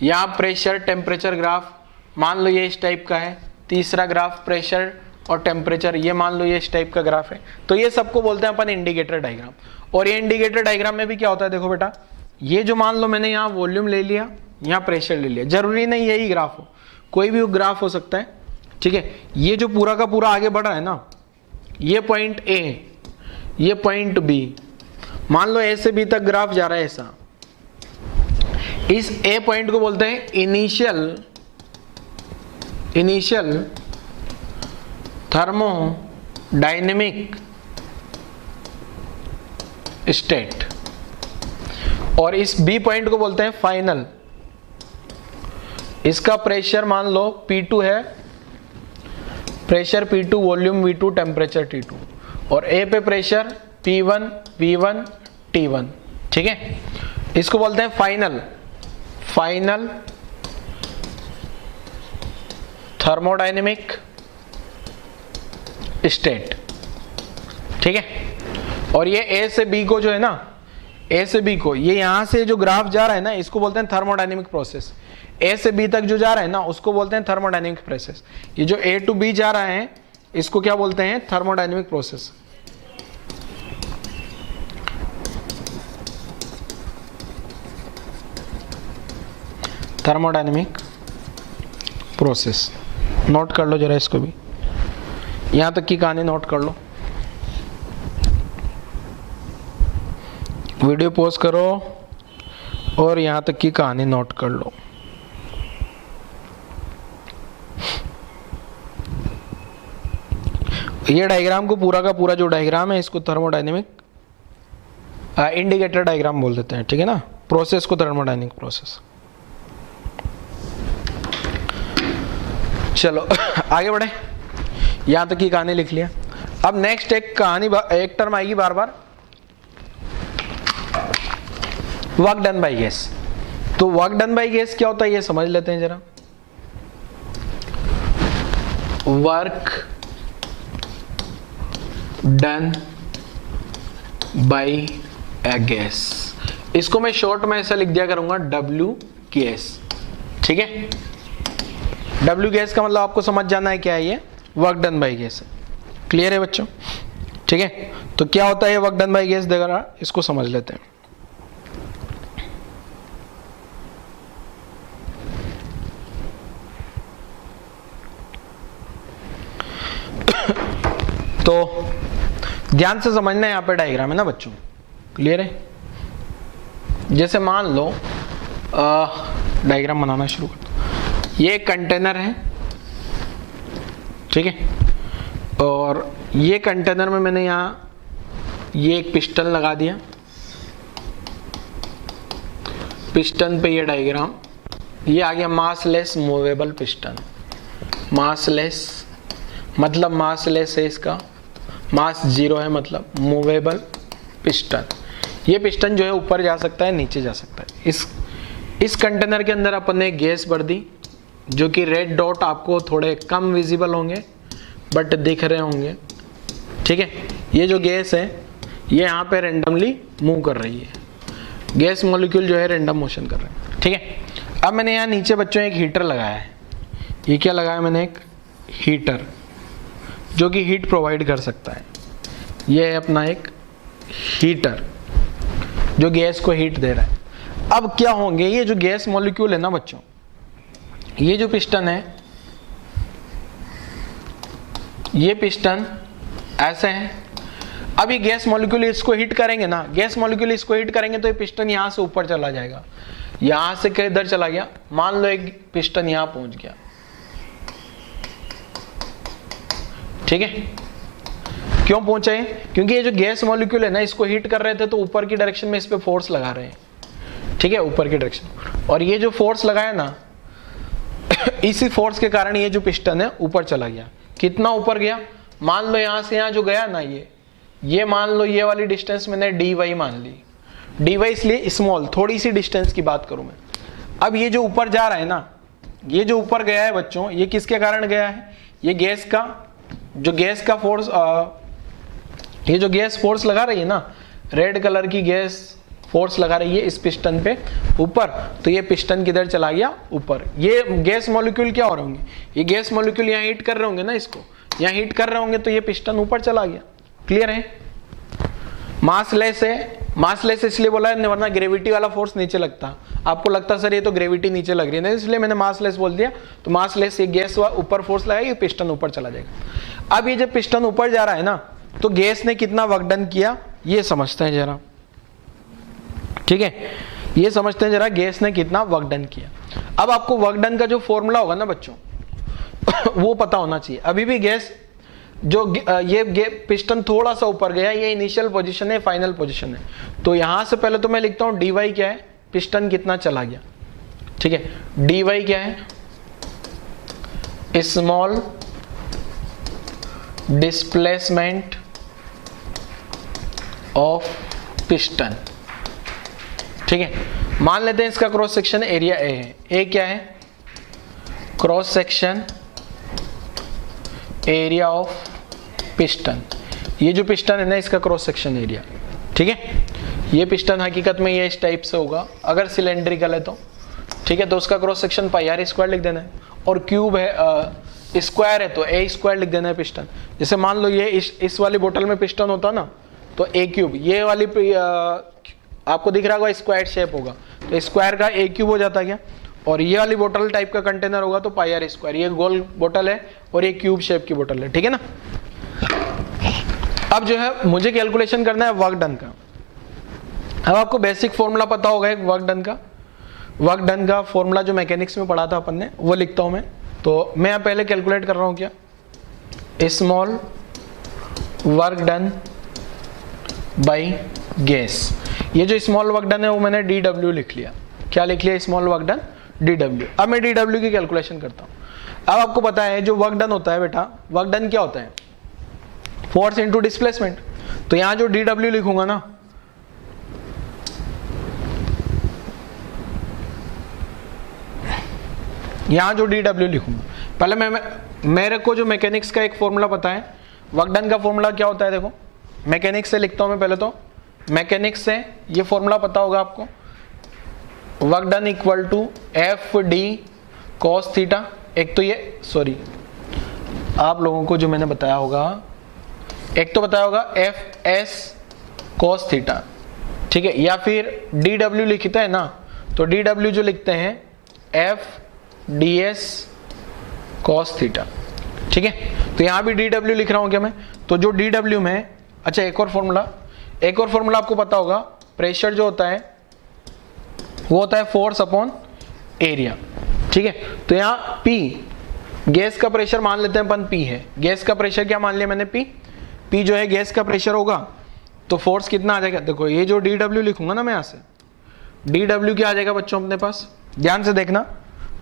यहाँ प्रेशर टेम्परेचर ग्राफ मान लो ये इस टाइप का है। तीसरा ग्राफ प्रेशर और टेम्परेचर, ये मान लो ये इस टाइप का ग्राफ है। तो ये सबको बोलते हैं अपन इंडिकेटर डायग्राम। और ये इंडिकेटर डायग्राम में भी क्या होता है, देखो बेटा, ये जो मान लो मैंने यहाँ वॉल्यूम ले लिया, यहाँ प्रेशर ले लिया, जरूरी नहीं यही ग्राफ हो, कोई भी ग्राफ हो सकता है, ठीक है। ये जो पूरा का पूरा आगे बढ़ रहा है ना, ये पॉइंट ए, ये पॉइंट बी, मान लो ए से बी तक ग्राफ जा रहा है ऐसा। इस ए पॉइंट को बोलते हैं इनिशियल थर्मोडायनेमिक स्टेट। और इस बी पॉइंट को बोलते हैं फाइनल। इसका प्रेशर मान लो P2 है, pressure P2, volume V2, temperature T2, और ए पे प्रेशर P1, V1, T1। ठीक है, इसको बोलते हैं फाइनल थर्मोडायनेमिक स्टेट। ठीक है, और ये ए से बी को जो है ना, ए से बी को, ये यहां से जो ग्राफ जा रहा है ना, इसको बोलते हैं थर्मोडायनेमिक प्रोसेस। ए से बी तक जो जा रहा है ना, उसको बोलते हैं थर्मोडायनेमिक प्रोसेस। ये जो ए टू बी जा रहा है, इसको क्या बोलते हैं? Thermodynamic process. Thermodynamic process, note कर लो जरा इसको भी, यहां तक की कहानी नोट कर लो। वीडियो पॉज करो और यहां तक की कहानी नोट कर लो। ये डायग्राम को पूरा का पूरा जो डायग्राम है, इसको थर्मोडायनेमिक इंडिकेटर डायग्राम बोल देते हैं। ठीक है ना, प्रोसेस को थर्मोडायनेमिक प्रोसेस। चलो आगे बढ़े, यहां तक की कहानी लिख लिया। अब नेक्स्ट एक कहानी, एक टर्म आएगी बार बार, वर्क डन बाय गैस। तो वर्क डन बाय गैस क्या होता है ये समझ लेते हैं जरा। Work done by A gas, इसको मैं शॉर्ट में ऐसा लिख दिया करूंगा W गैस। ठीक है, W गैस का मतलब आपको समझ जाना है क्या है, ये work done by gas. Clear है बच्चों? ठीक है, तो क्या होता है वर्क डन बाय गैस, देखा, इसको समझ लेते हैं। तो ध्यान से समझना है, यहाँ पे डायग्राम है ना बच्चों, क्लियर है? जैसे मान लो डायग्राम बनाना शुरू कर दो। ये कंटेनर है, ठीक है, और ये कंटेनर में मैंने यहाँ ये एक पिस्टन लगा दिया, पिस्टन पे ये डायग्राम, ये आ गया मासलेस मूवेबल पिस्टन। मासलेस मतलब मासलेस है, इसका मास 0 है, मतलब मूवेबल पिस्टन। ये पिस्टन जो है ऊपर जा सकता है, नीचे जा सकता है। इस कंटेनर के अंदर अपन ने गैस भर दी, जो कि रेड डॉट आपको थोड़े कम विजिबल होंगे बट दिख रहे होंगे। ठीक है, ये जो गैस है ये यहाँ पे रेंडमली मूव कर रही है, गैस मॉलिक्यूल जो है रेंडम मोशन कर रहे हैं। ठीक है, अब मैंने यहाँ नीचे बच्चों एक हीटर लगाया है। ये क्या लगाया मैंने? एक हीटर जो कि हीट प्रोवाइड कर सकता है। ये है अपना एक हीटर जो गैस को हीट दे रहा है। अब क्या होंगे, ये जो गैस मॉलिक्यूल है ना बच्चों, ये जो पिस्टन है, ये पिस्टन ऐसे है। अब ये गैस मॉलिक्यूल इसको हीट करेंगे ना, गैस मॉलिक्यूल इसको हीट करेंगे तो ये पिस्टन यहां से ऊपर चला जाएगा। यहां से किधर चला गया? मान लो एक पिस्टन यहां पहुंच गया। ठीक है, क्यों पहुंचा है? क्योंकि ये जो गैस मॉलिक्यूल है ना, इसको हीट कर रहे थे तो ऊपर की डायरेक्शन में इस पे फोर्स लगा रहे हैं। ठीक है, ऊपर की डायरेक्शन, और ये जो फोर्स लगाया ना इसी फोर्स के कारण ये जो पिस्टन है ऊपर चला गया। कितना ऊपर गया? मान लो यहां से यहां जो गया ना, ये मान लो ये वाली डिस्टेंस मैंने dy मान ली। dy इसलिए स्मॉल, थोड़ी सी डिस्टेंस की बात करूं मैं। अब ये जो ऊपर जा रहा है ना, ये जो ऊपर गया है बच्चों, ये किसके कारण गया है? ये गैस का, जो गैस का फोर्स, ये जो गैस फोर्स लगा रही है ना, रेड कलर की गैस फोर्स लगा रही है इस पिस्टन पे ऊपर, तो ये पिस्टन किधर चला गया? ऊपर। ये गैस मॉलिक्यूल क्या हो रहे होंगे? ये गैस मॉलिक्यूल यहाँ हीट कर रहे होंगे ना, इसको यहाँ हीट कर रहे होंगे, तो ये पिस्टन ऊपर चला गया। क्लियर है? मासलेस है, मासलेस इसलिए बोला है वरना ग्रेविटी वाला फोर्स नीचे लगता। आपको लगता सर ये तो ग्रेविटी नीचे लग रही है, इसलिए मैंने मासलेस बोल दिया। तो मासलेस, ये गैस ऊपर फोर्स लगाएगी, पिस्टन ऊपर चला जाएगा। अब ये जब पिस्टन ऊपर जा रहा है ना, तो गैस ने कितना वर्क डन किया ये समझते हैं जरा। ठीक है, ये समझते हैं जरा गैस ने कितना वर्क डन किया। अब आपको वर्क डन का जो फॉर्मूला होगा ना बच्चों वो पता होना चाहिए। अभी भी गैस ये पिस्टन थोड़ा सा ऊपर गया, ये इनिशियल पोजीशन है, फाइनल पोजीशन है। तो यहां से पहले तो मैं लिखता हूं dy क्या है, पिस्टन कितना चला गया, ठीक है। dy क्या है, स्मॉल डिस्प्लेसमेंट ऑफ पिस्टन, ठीक है। मान लेते हैं इसका क्रॉस सेक्शन एरिया ए है। ए क्या है, cross section area of piston. ये जो पिस्टन है ना, इसका क्रॉस सेक्शन एरिया, ठीक है। ये पिस्टन हकीकत में ये इस टाइप से होगा, अगर सिलेंड्रिकल है तो, ठीक है। तो उसका cross section pi R square लिख देना है, और क्यूब है स्क्वायर है तो ए स्क्वायर लिख देना है पिस्टन। जैसे मान लो ये इस वाली बोतल में पिस्टन होता ना, तो ए क्यूब, ये वाली आपको दिख रहा होगा स्क्वायर शेप होगा, तो स्क्वायर का ए क्यूब हो जाता क्या। और ये वाली बोतल टाइप का कंटेनर होगा तो पाई आर स्क्वायर। ये गोल बोतल है और ये क्यूब शेप की बोतल है, ठीक है ना। अब जो है मुझे कैलकुलेशन करना है वर्क डन का। अब आपको बेसिक फॉर्मूला पता होगा एक वर्क डन का। वर्क डन का फॉर्मूला जो मैकेनिक्स में पढ़ा था अपन ने, वो लिखता हूं मैं। तो मैं यहाँ पहले कैलकुलेट कर रहा हूं क्या, small work done by gas. ये जो स्मॉल वर्क डन है वो मैंने DW लिख लिया। क्या लिख लिया, स्मॉल वर्क डन DW। अब मैं DW की कैलकुलेशन करता हूँ। अब आपको पता है जो वर्क डन होता है बेटा, वर्क डन क्या होता है, फोर्स इनटू डिस्प्लेसमेंट। तो यहां जो DW लिखूंगा ना, यहां जो DW लिखूंगा, पहले मेरे को जो मैकेनिक्स का एक फॉर्मूला पता है, वर्क डन का फॉर्मूला क्या होता है, देखो मैकेनिक्स से लिखता हूं मैं पहले। तो मैकेनिक्स से ये फॉर्मूला पता होगा आपको, work done equal to FD cos theta. एक तो ये, सॉरी आप लोगों को जो मैंने बताया होगा, एक तो बताया होगा FS cos थीटा, ठीक है। या फिर DW लिखते हैं ना, तो DW जो लिखते हैं FDS cos थीटा, ठीक है। तो यहां भी DW लिख रहा हूं क्या मैं, तो जो DW में, अच्छा एक और फॉर्मूला आपको पता होगा, प्रेशर जो होता है वो होता है फोर्स अपॉन एरिया, ठीक है। तो यहाँ P गैस का प्रेशर मान लेते हैं अपन, P है गैस का प्रेशर, क्या मान लिया मैंने, P जो है गैस का प्रेशर होगा, तो फोर्स कितना आ जाएगा। देखो ये जो DW लिखूंगा ना मैं, यहाँ से DW क्या आ जाएगा बच्चों अपने पास, ध्यान से देखना।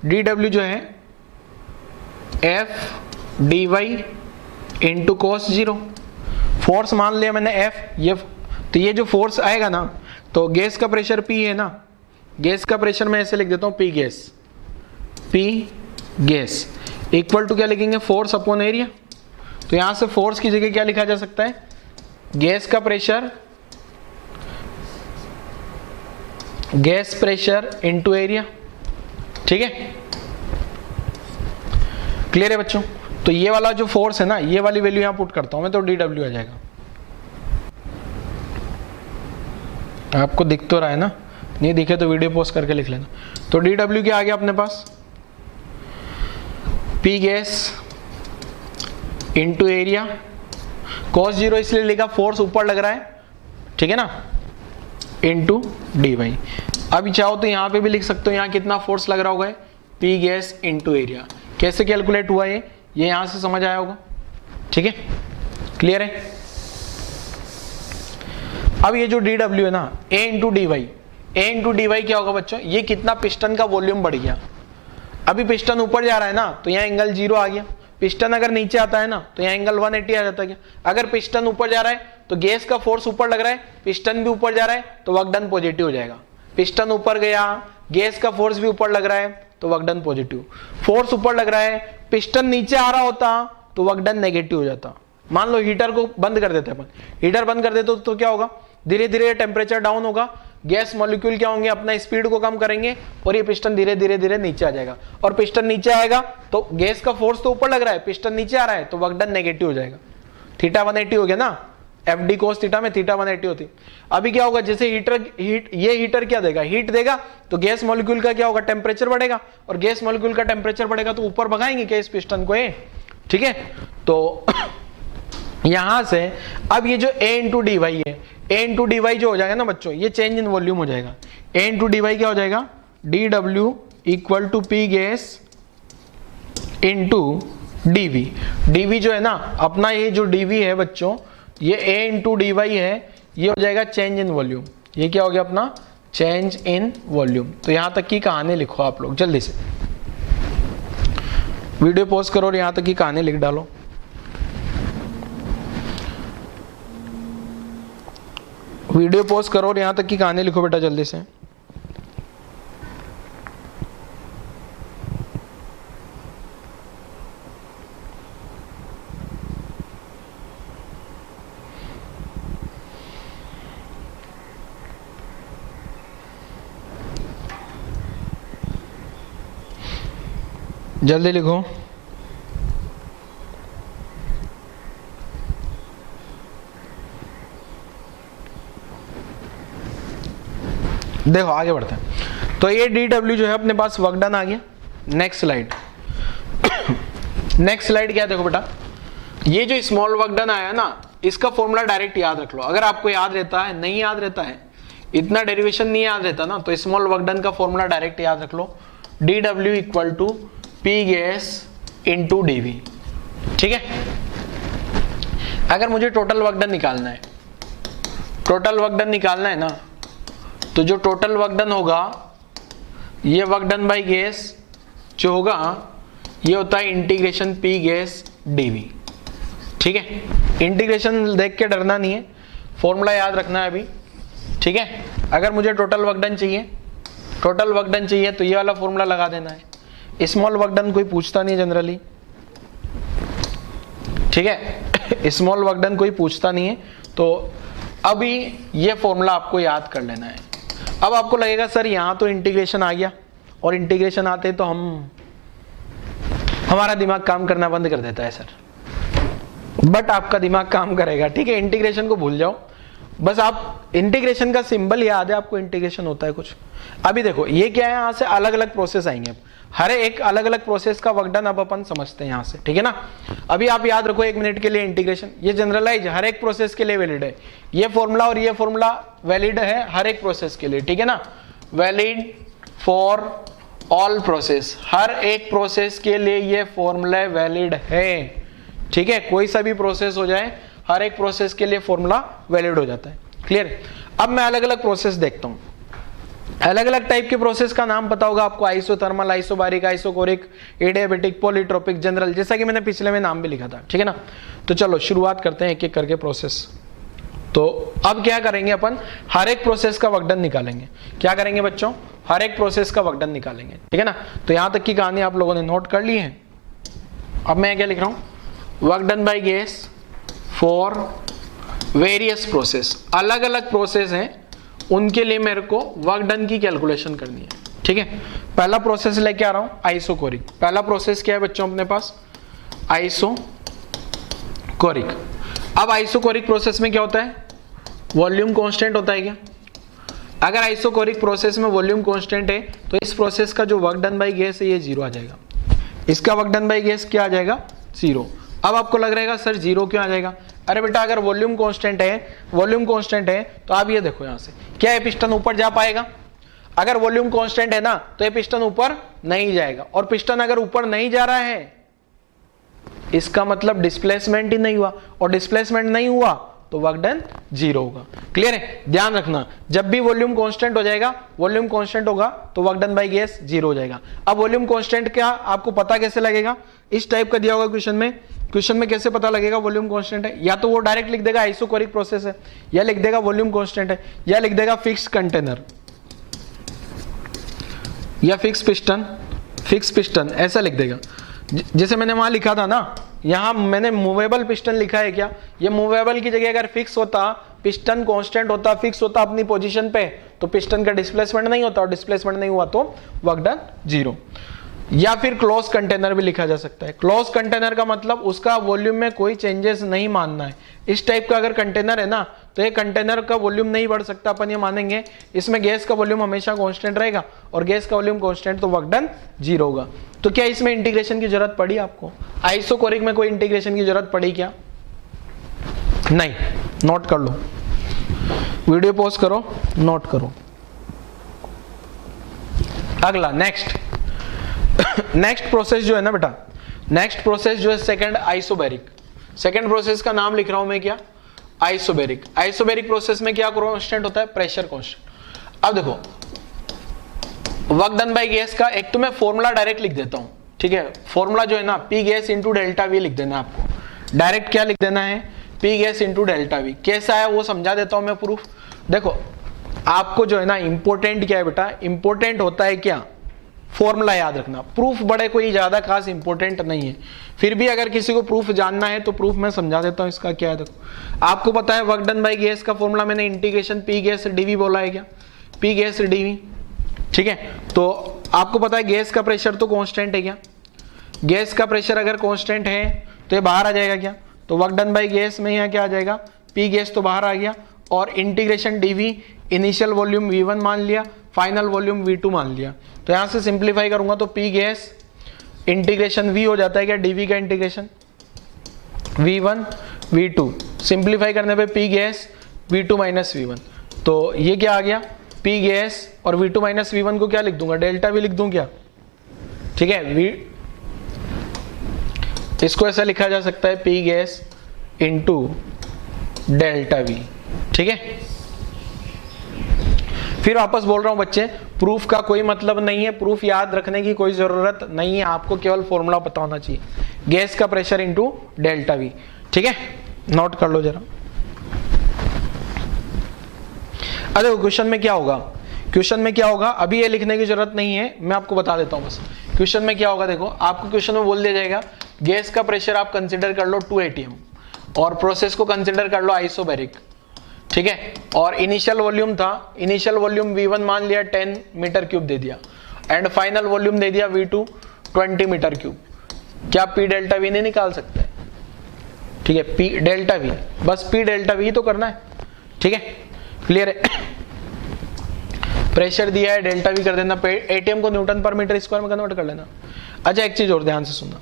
DW जो है FDY इंटू cos 0। फोर्स मान लिया मैंने F, ये तो ये जो फोर्स आएगा ना, तो गैस का प्रेशर P है ना, गैस का प्रेशर मैं ऐसे लिख देता हूं P गैस इक्वल टू क्या लिखेंगे, फोर्स अपॉन एरिया। तो यहां से फोर्स की जगह क्या लिखा जा सकता है, गैस का pressure, gas pressure into area, ठीक है। क्लियर है बच्चों। तो ये वाला जो फोर्स है ना, ये वाली वैल्यू यहां पुट करता हूं मैं, तो DW आ जाएगा। आपको दिख तो रहा है ना, नहीं दिखे तो वीडियो पॉज करके लिख लेना। तो DW क्या आ गया अपने पास, P gas into area, cos 0 इसलिए लिखा फोर्स ऊपर लग रहा है, ठीक है ना, इंटू dy। अभी चाहो तो यहां पे भी लिख सकते हो, यहां कितना फोर्स लग रहा होगा, P गैस इंटू एरिया। कैसे कैलकुलेट हुआ ये यहां से समझ आया होगा, ठीक है, क्लियर है। अब ये जो DW है ना, A इंटू dy क्या होगा बच्चों, ये कितना पिस्टन का वॉल्यूम बढ़ गया। अभी पिस्टन ऊपर जा रहा है ना, तो यहाँ एंगल 0 आ गया। पिस्टन अगर नीचे आता है ना, तो यहाँ एंगल 180 आ जाता है। अगर पिस्टन ऊपर जा रहा है तो गैस का फोर्स ऊपर लग रहा है, पिस्टन भी ऊपर जा रहा है, तो वर्क डन पॉजिटिव हो जाएगा। पिस्टन ऊपर गया, गैस का फोर्स भी ऊपर लग रहा है, तो वर्क डन पॉजिटिव। फोर्स ऊपर लग रहा है, पिस्टन नीचे आ रहा होता तो वर्क डन नेगेटिव हो जाता। मान लो हीटर को बंद कर देते अपन, हीटर बंद कर देते तो क्या होगा, धीरे धीरे टेम्परेचर डाउन होगा, गैस मॉलिक्यूल क्या होंगे, अपना स्पीड को कम करेंगे और ये पिस्टन धीरे धीरे नीचे आ जाएगा। और पिस्टन नीचे आएगा तो गैस का फोर्स तो ऊपर लग रहा है, पिस्टन नीचे आ रहा है, तो वर्क डन नेगेटिव हो जाएगा। थीटा 180 हो गया ना, FD cos थीटा में थीटा 180 होती। अभी क्या होगा, जैसे ये हीटर क्या देगा, हीट देगा, तो गैस मॉलिक्यूल का क्या होगा, टेम्परेचर बढ़ेगा, और गैस मॉलिक्यूल का टेम्परेचर बढ़ेगा तो ऊपर भगाएंगे क्या इस पिस्टन को, ठीक है। तो यहां से अब ये जो A इंटू dy है, A इंटू dy जो हो जाएगा ना बच्चों, ये चेंज इन वॉल्यूम हो जाएगा। A इंटू dy क्या हो जाएगा, DW equal to P gas into dv। dv जो है ना अपना, ये जो dv है बच्चों, ये a इंटू dy है, ये हो जाएगा चेंज इन वॉल्यूम। ये क्या हो गया अपना, चेंज इन वॉल्यूम। तो यहां तक की कहानी लिखो आप लोग जल्दी से, वीडियो पॉज करो और यहां तक की कहानी लिख डालो। वीडियो पॉज करो और यहां तक की कहानी लिखो बेटा जल्दी से। जल्दी लिखो। देखो आगे बढ़ते हैं। तो ये dw जो है अपने पास वर्क डन आ गया। Next slide. नेक्स्ट स्लाइड क्या है, देखो बेटा, ये जो स्मॉल वर्क डन आया ना, इसका फॉर्मूला डायरेक्ट याद रख लो। अगर आपको याद रहता है, नहीं याद रहता है, इतना डेरिवेशन नहीं याद रहता ना, तो स्मॉल वर्क डन का फॉर्मूला डायरेक्ट याद रख लो, dw equal to P gas into dv। ठीक है। अगर मुझे टोटल वर्क डन निकालना है, टोटल वर्क डन निकालना है ना, तो जो टोटल वर्क डन होगा, ये वर्क डन बाई गैस जो होगा, ये होता है इंटीग्रेशन पी गैस dv। ठीक है। इंटीग्रेशन देख के डरना नहीं है, फॉर्मूला याद रखना है अभी। ठीक है। अगर मुझे टोटल वर्क डन चाहिए, टोटल वर्क डन चाहिए, तो ये वाला फॉर्मूला लगा देना है। स्मॉल वर्क डन कोई पूछता नहीं है जनरली। ठीक है। स्मॉल वर्क डन कोई पूछता नहीं है, तो अभी ये फॉर्मूला आपको याद कर लेना है। अब आपको लगेगा सर यहां तो इंटीग्रेशन आ गया, और इंटीग्रेशन आते तो हमारा दिमाग काम करना बंद कर देता है सर। बट आपका दिमाग काम करेगा। ठीक है। इंटीग्रेशन को भूल जाओ, बस आप इंटीग्रेशन का सिंबल याद है आपको, इंटीग्रेशन होता है कुछ। अभी देखो ये क्या है, यहां से अलग अलग प्रोसेस आएंगे। हर एक अलग अलग प्रोसेस का वर्क डन अब अपन समझते हैं यहां से। ठीक है ना। अभी आप याद रखो 1 मिनट के लिए, इंटीग्रेशन ये जनरलाइज हर एक प्रोसेस के लिए वैलिड है। ये फॉर्मूला और ये फॉर्मूला वैलिड है हर एक प्रोसेस के लिए। ठीक है ना। वैलिड फॉर ऑल प्रोसेस, हर एक प्रोसेस के लिए ये फॉर्मूला वैलिड है। ठीक है। कोई सा भी प्रोसेस हो जाए, हर एक प्रोसेस के लिए फॉर्मूला वैलिड हो जाता है। क्लियर। अब मैं अलग अलग प्रोसेस देखता हूं। अलग अलग टाइप के प्रोसेस का नाम पता होगा आपको, isothermal, isobaric, isochoric, adiabatic, polytropic, general, जैसा कि मैंने पिछले में नाम भी लिखा था। ठीक है ना। तो चलो शुरुआत करते हैं एक एक करके प्रोसेस। तो अब क्या करेंगे अपन, हर एक प्रोसेस का वर्क डन निकालेंगे। क्या करेंगे बच्चों, हर एक प्रोसेस का वर्क डन निकालेंगे। ठीक है ना। तो यहां तक की कहानी आप लोगों ने नोट कर ली है। अब मैं क्या लिख रहा हूं, work done by gas for various process. अलग अलग प्रोसेस हैं, उनके लिए मेरे को वर्क डन की कैलकुलेशन करनी है। ठीक है। पहला प्रोसेस लेके आ रहा हूं आइसोकोरिक। पहला प्रोसेस क्या है बच्चों अपने पास, आइसोकोरिक। अब आइसोकोरिक प्रोसेस में क्या होता है, वॉल्यूम कांस्टेंट होता है क्या। अगर आइसोकोरिक प्रोसेस में वॉल्यूम कांस्टेंट है, तो इस प्रोसेस का जो वर्क डन बाई गैस है ये 0 आ जाएगा। इसका वर्क डन बाई गैस क्या आ जाएगा, 0। अब आपको लग रहेगा सर 0 क्यों आ जाएगा। अरे बेटा अगर वॉल्यूम कांस्टेंट है, वॉल्यूम कांस्टेंट है, तो आप ये देखो यहां से, क्या ये पिस्टन ऊपर जा पाएगा। अगर वॉल्यूम कांस्टेंट है ना, तो ये पिस्टन ऊपर नहीं जाएगा। और पिस्टन अगर ऊपर नहीं जा रहा है, इसका मतलब डिस्प्लेसमेंट ही नहीं हुआ, और डिस्प्लेसमेंट नहीं हुआ तो वर्क डन 0 होगा। क्लियर है। ध्यान रखना, जब भी वॉल्यूम कांस्टेंट हो जाएगा, वॉल्यूम कांस्टेंट होगा तो वर्क डन बाय गैस 0 हो जाएगा। अब वॉल्यूम कांस्टेंट क्या आपको पता कैसे लगेगा, इस टाइप का दिया होगा क्वेश्चन में। क्वेश्चन में कैसे पता लगेगा वॉल्यूम कांस्टेंट है, या तो वो डायरेक्ट लिख देगा आइसोकोरिक प्रोसेस है, या लिख देगा वॉल्यूम कांस्टेंट है, या लिख देगा फिक्स कंटेनर, या फिक्स पिस्टन ऐसा लिख देगा। जैसे मैंने वहां लिखा था ना, यहां मैंने मूवेबल पिस्टन लिखा है क्या, ये मूवेबल की जगह अगर फिक्स होता, पिस्टन कांस्टेंट होता, फिक्स होता अपनी पोजीशन पे, तो पिस्टन का डिस्प्लेसमेंट नहीं होता, और डिस्प्लेसमेंट नहीं हुआ तो वर्क डन 0। या फिर क्लोज कंटेनर भी लिखा जा सकता है। क्लोज कंटेनर का मतलब उसका वॉल्यूम में कोई चेंजेस नहीं मानना है। इस टाइप का अगर कंटेनर है ना, तो ये कंटेनर का वॉल्यूम नहीं बढ़ सकता, अपन ये मानेंगे। इसमें गैस का वॉल्यूम हमेशा कांस्टेंट रहेगा, और गैस का वॉल्यूम कांस्टेंट, तो वर्क डन 0 होगा। तो क्या इसमें इंटीग्रेशन की जरूरत पड़ी आपको, आइसोकोरिक में कोई इंटीग्रेशन की जरूरत पड़ी क्या, नहीं। नोट कर लो, वीडियो पॉज करो, नोट करो। अगला नेक्स्ट प्रोसेस जो है ना बेटा, नेक्स्ट प्रोसेस जो है सेकंड आइसोबैरिक। सेकंड प्रोसेस का नाम लिख रहा हूं मैं क्या, आइसोबैरिक। आइसोबैरिक प्रोसेस में क्या कांस्टेंट होता है, प्रेशर कांस्टेंट। अब देखो वर्क डन बाय गैस का एक तो मैं फॉर्मूला डायरेक्ट लिख देता हूं, ठीक है। फॉर्मूला जो है ना P gas into delta we लिख देना है आपको, डायरेक्ट क्या लिख देना है, P gas into delta we. कैसा है वो समझा देता हूं मैं प्रूफ। देखो आपको जो है ना इंपॉर्टेंट क्या है बेटा, इंपॉर्टेंट होता है क्या, फॉर्मूला याद रखना। प्रूफ बड़े कोई ज्यादा खास इंपॉर्टेंट नहीं है, फिर भी अगर किसी को प्रूफ जानना है तो प्रूफ मैं समझा देता हूं इसका क्या है। देखो आपको पता है वर्क डन बाय गैस का फॉर्मूला मैंने इंटीग्रेशन पी गैस डीवी बोला है क्या, पी गैस डीवी, ठीक है। तो आपको पता है गैस का प्रेशर तो कांस्टेंट है क्या, गैस का प्रेशर अगर कांस्टेंट है तो ये बाहर आ जाएगा क्या, तो वर्क डन बाय गैस में यहाँ क्या आ जाएगा, पी गैस तो बाहर आ गया, और integration DV initial volume V1 मान लिया, फाइनल वॉल्यूम V2 मान लिया। तो यहां से सिंप्लीफाई करूंगा तो पी गैस इंटीग्रेशन V हो जाता है क्या, डीवी का इंटीग्रेशन V1 V2, सिंप्लीफाई करने पे P gas V2 minus V1। तो ये क्या आ गया, पी गैस और V2 माइनस V1 को क्या लिख दूंगा, डेल्टा V लिख दूं क्या, ठीक है। इसको ऐसा लिखा जा सकता है P gas into delta V, ठीक है। फिर वापस बोल रहा हूं बच्चे, प्रूफ का कोई मतलब नहीं है, प्रूफ याद रखने की कोई जरूरत नहीं है, आपको केवल फॉर्मूला पता होना चाहिए, गैस का प्रेशर इंटू डेल्टा V, ठीक है। नोट कर लो जरा। अरे क्वेश्चन में क्या होगा, क्वेश्चन में क्या होगा, अभी ये लिखने की जरूरत नहीं है, मैं आपको बता देता हूं बस। क्वेश्चन में क्या होगा, देखो आपको क्वेश्चन में बोल दिया जाएगा गैस का प्रेशर आप कंसिडर कर लो 2 atm और प्रोसेस को कंसिडर कर लो आइसोबैरिक, ठीक है। और इनिशियल वॉल्यूम था, इनिशियल वॉल्यूम V1 मान लिया 10 मीटर क्यूब दे दिया, एंड फाइनल वॉल्यूम दे दिया V2 20 मीटर क्यूब। क्या पी डेल्टा V नहीं निकाल सकते, ठीक है, पी डेल्टा V, बस पी डेल्टा V तो करना है, ठीक है, क्लियर है। प्रेशर दिया है, डेल्टा V कर देना, एटीएम को न्यूटन पर मीटर स्क्वायर में कन्वर्ट कर लेना। अच्छा एक चीज और ध्यान से सुनना,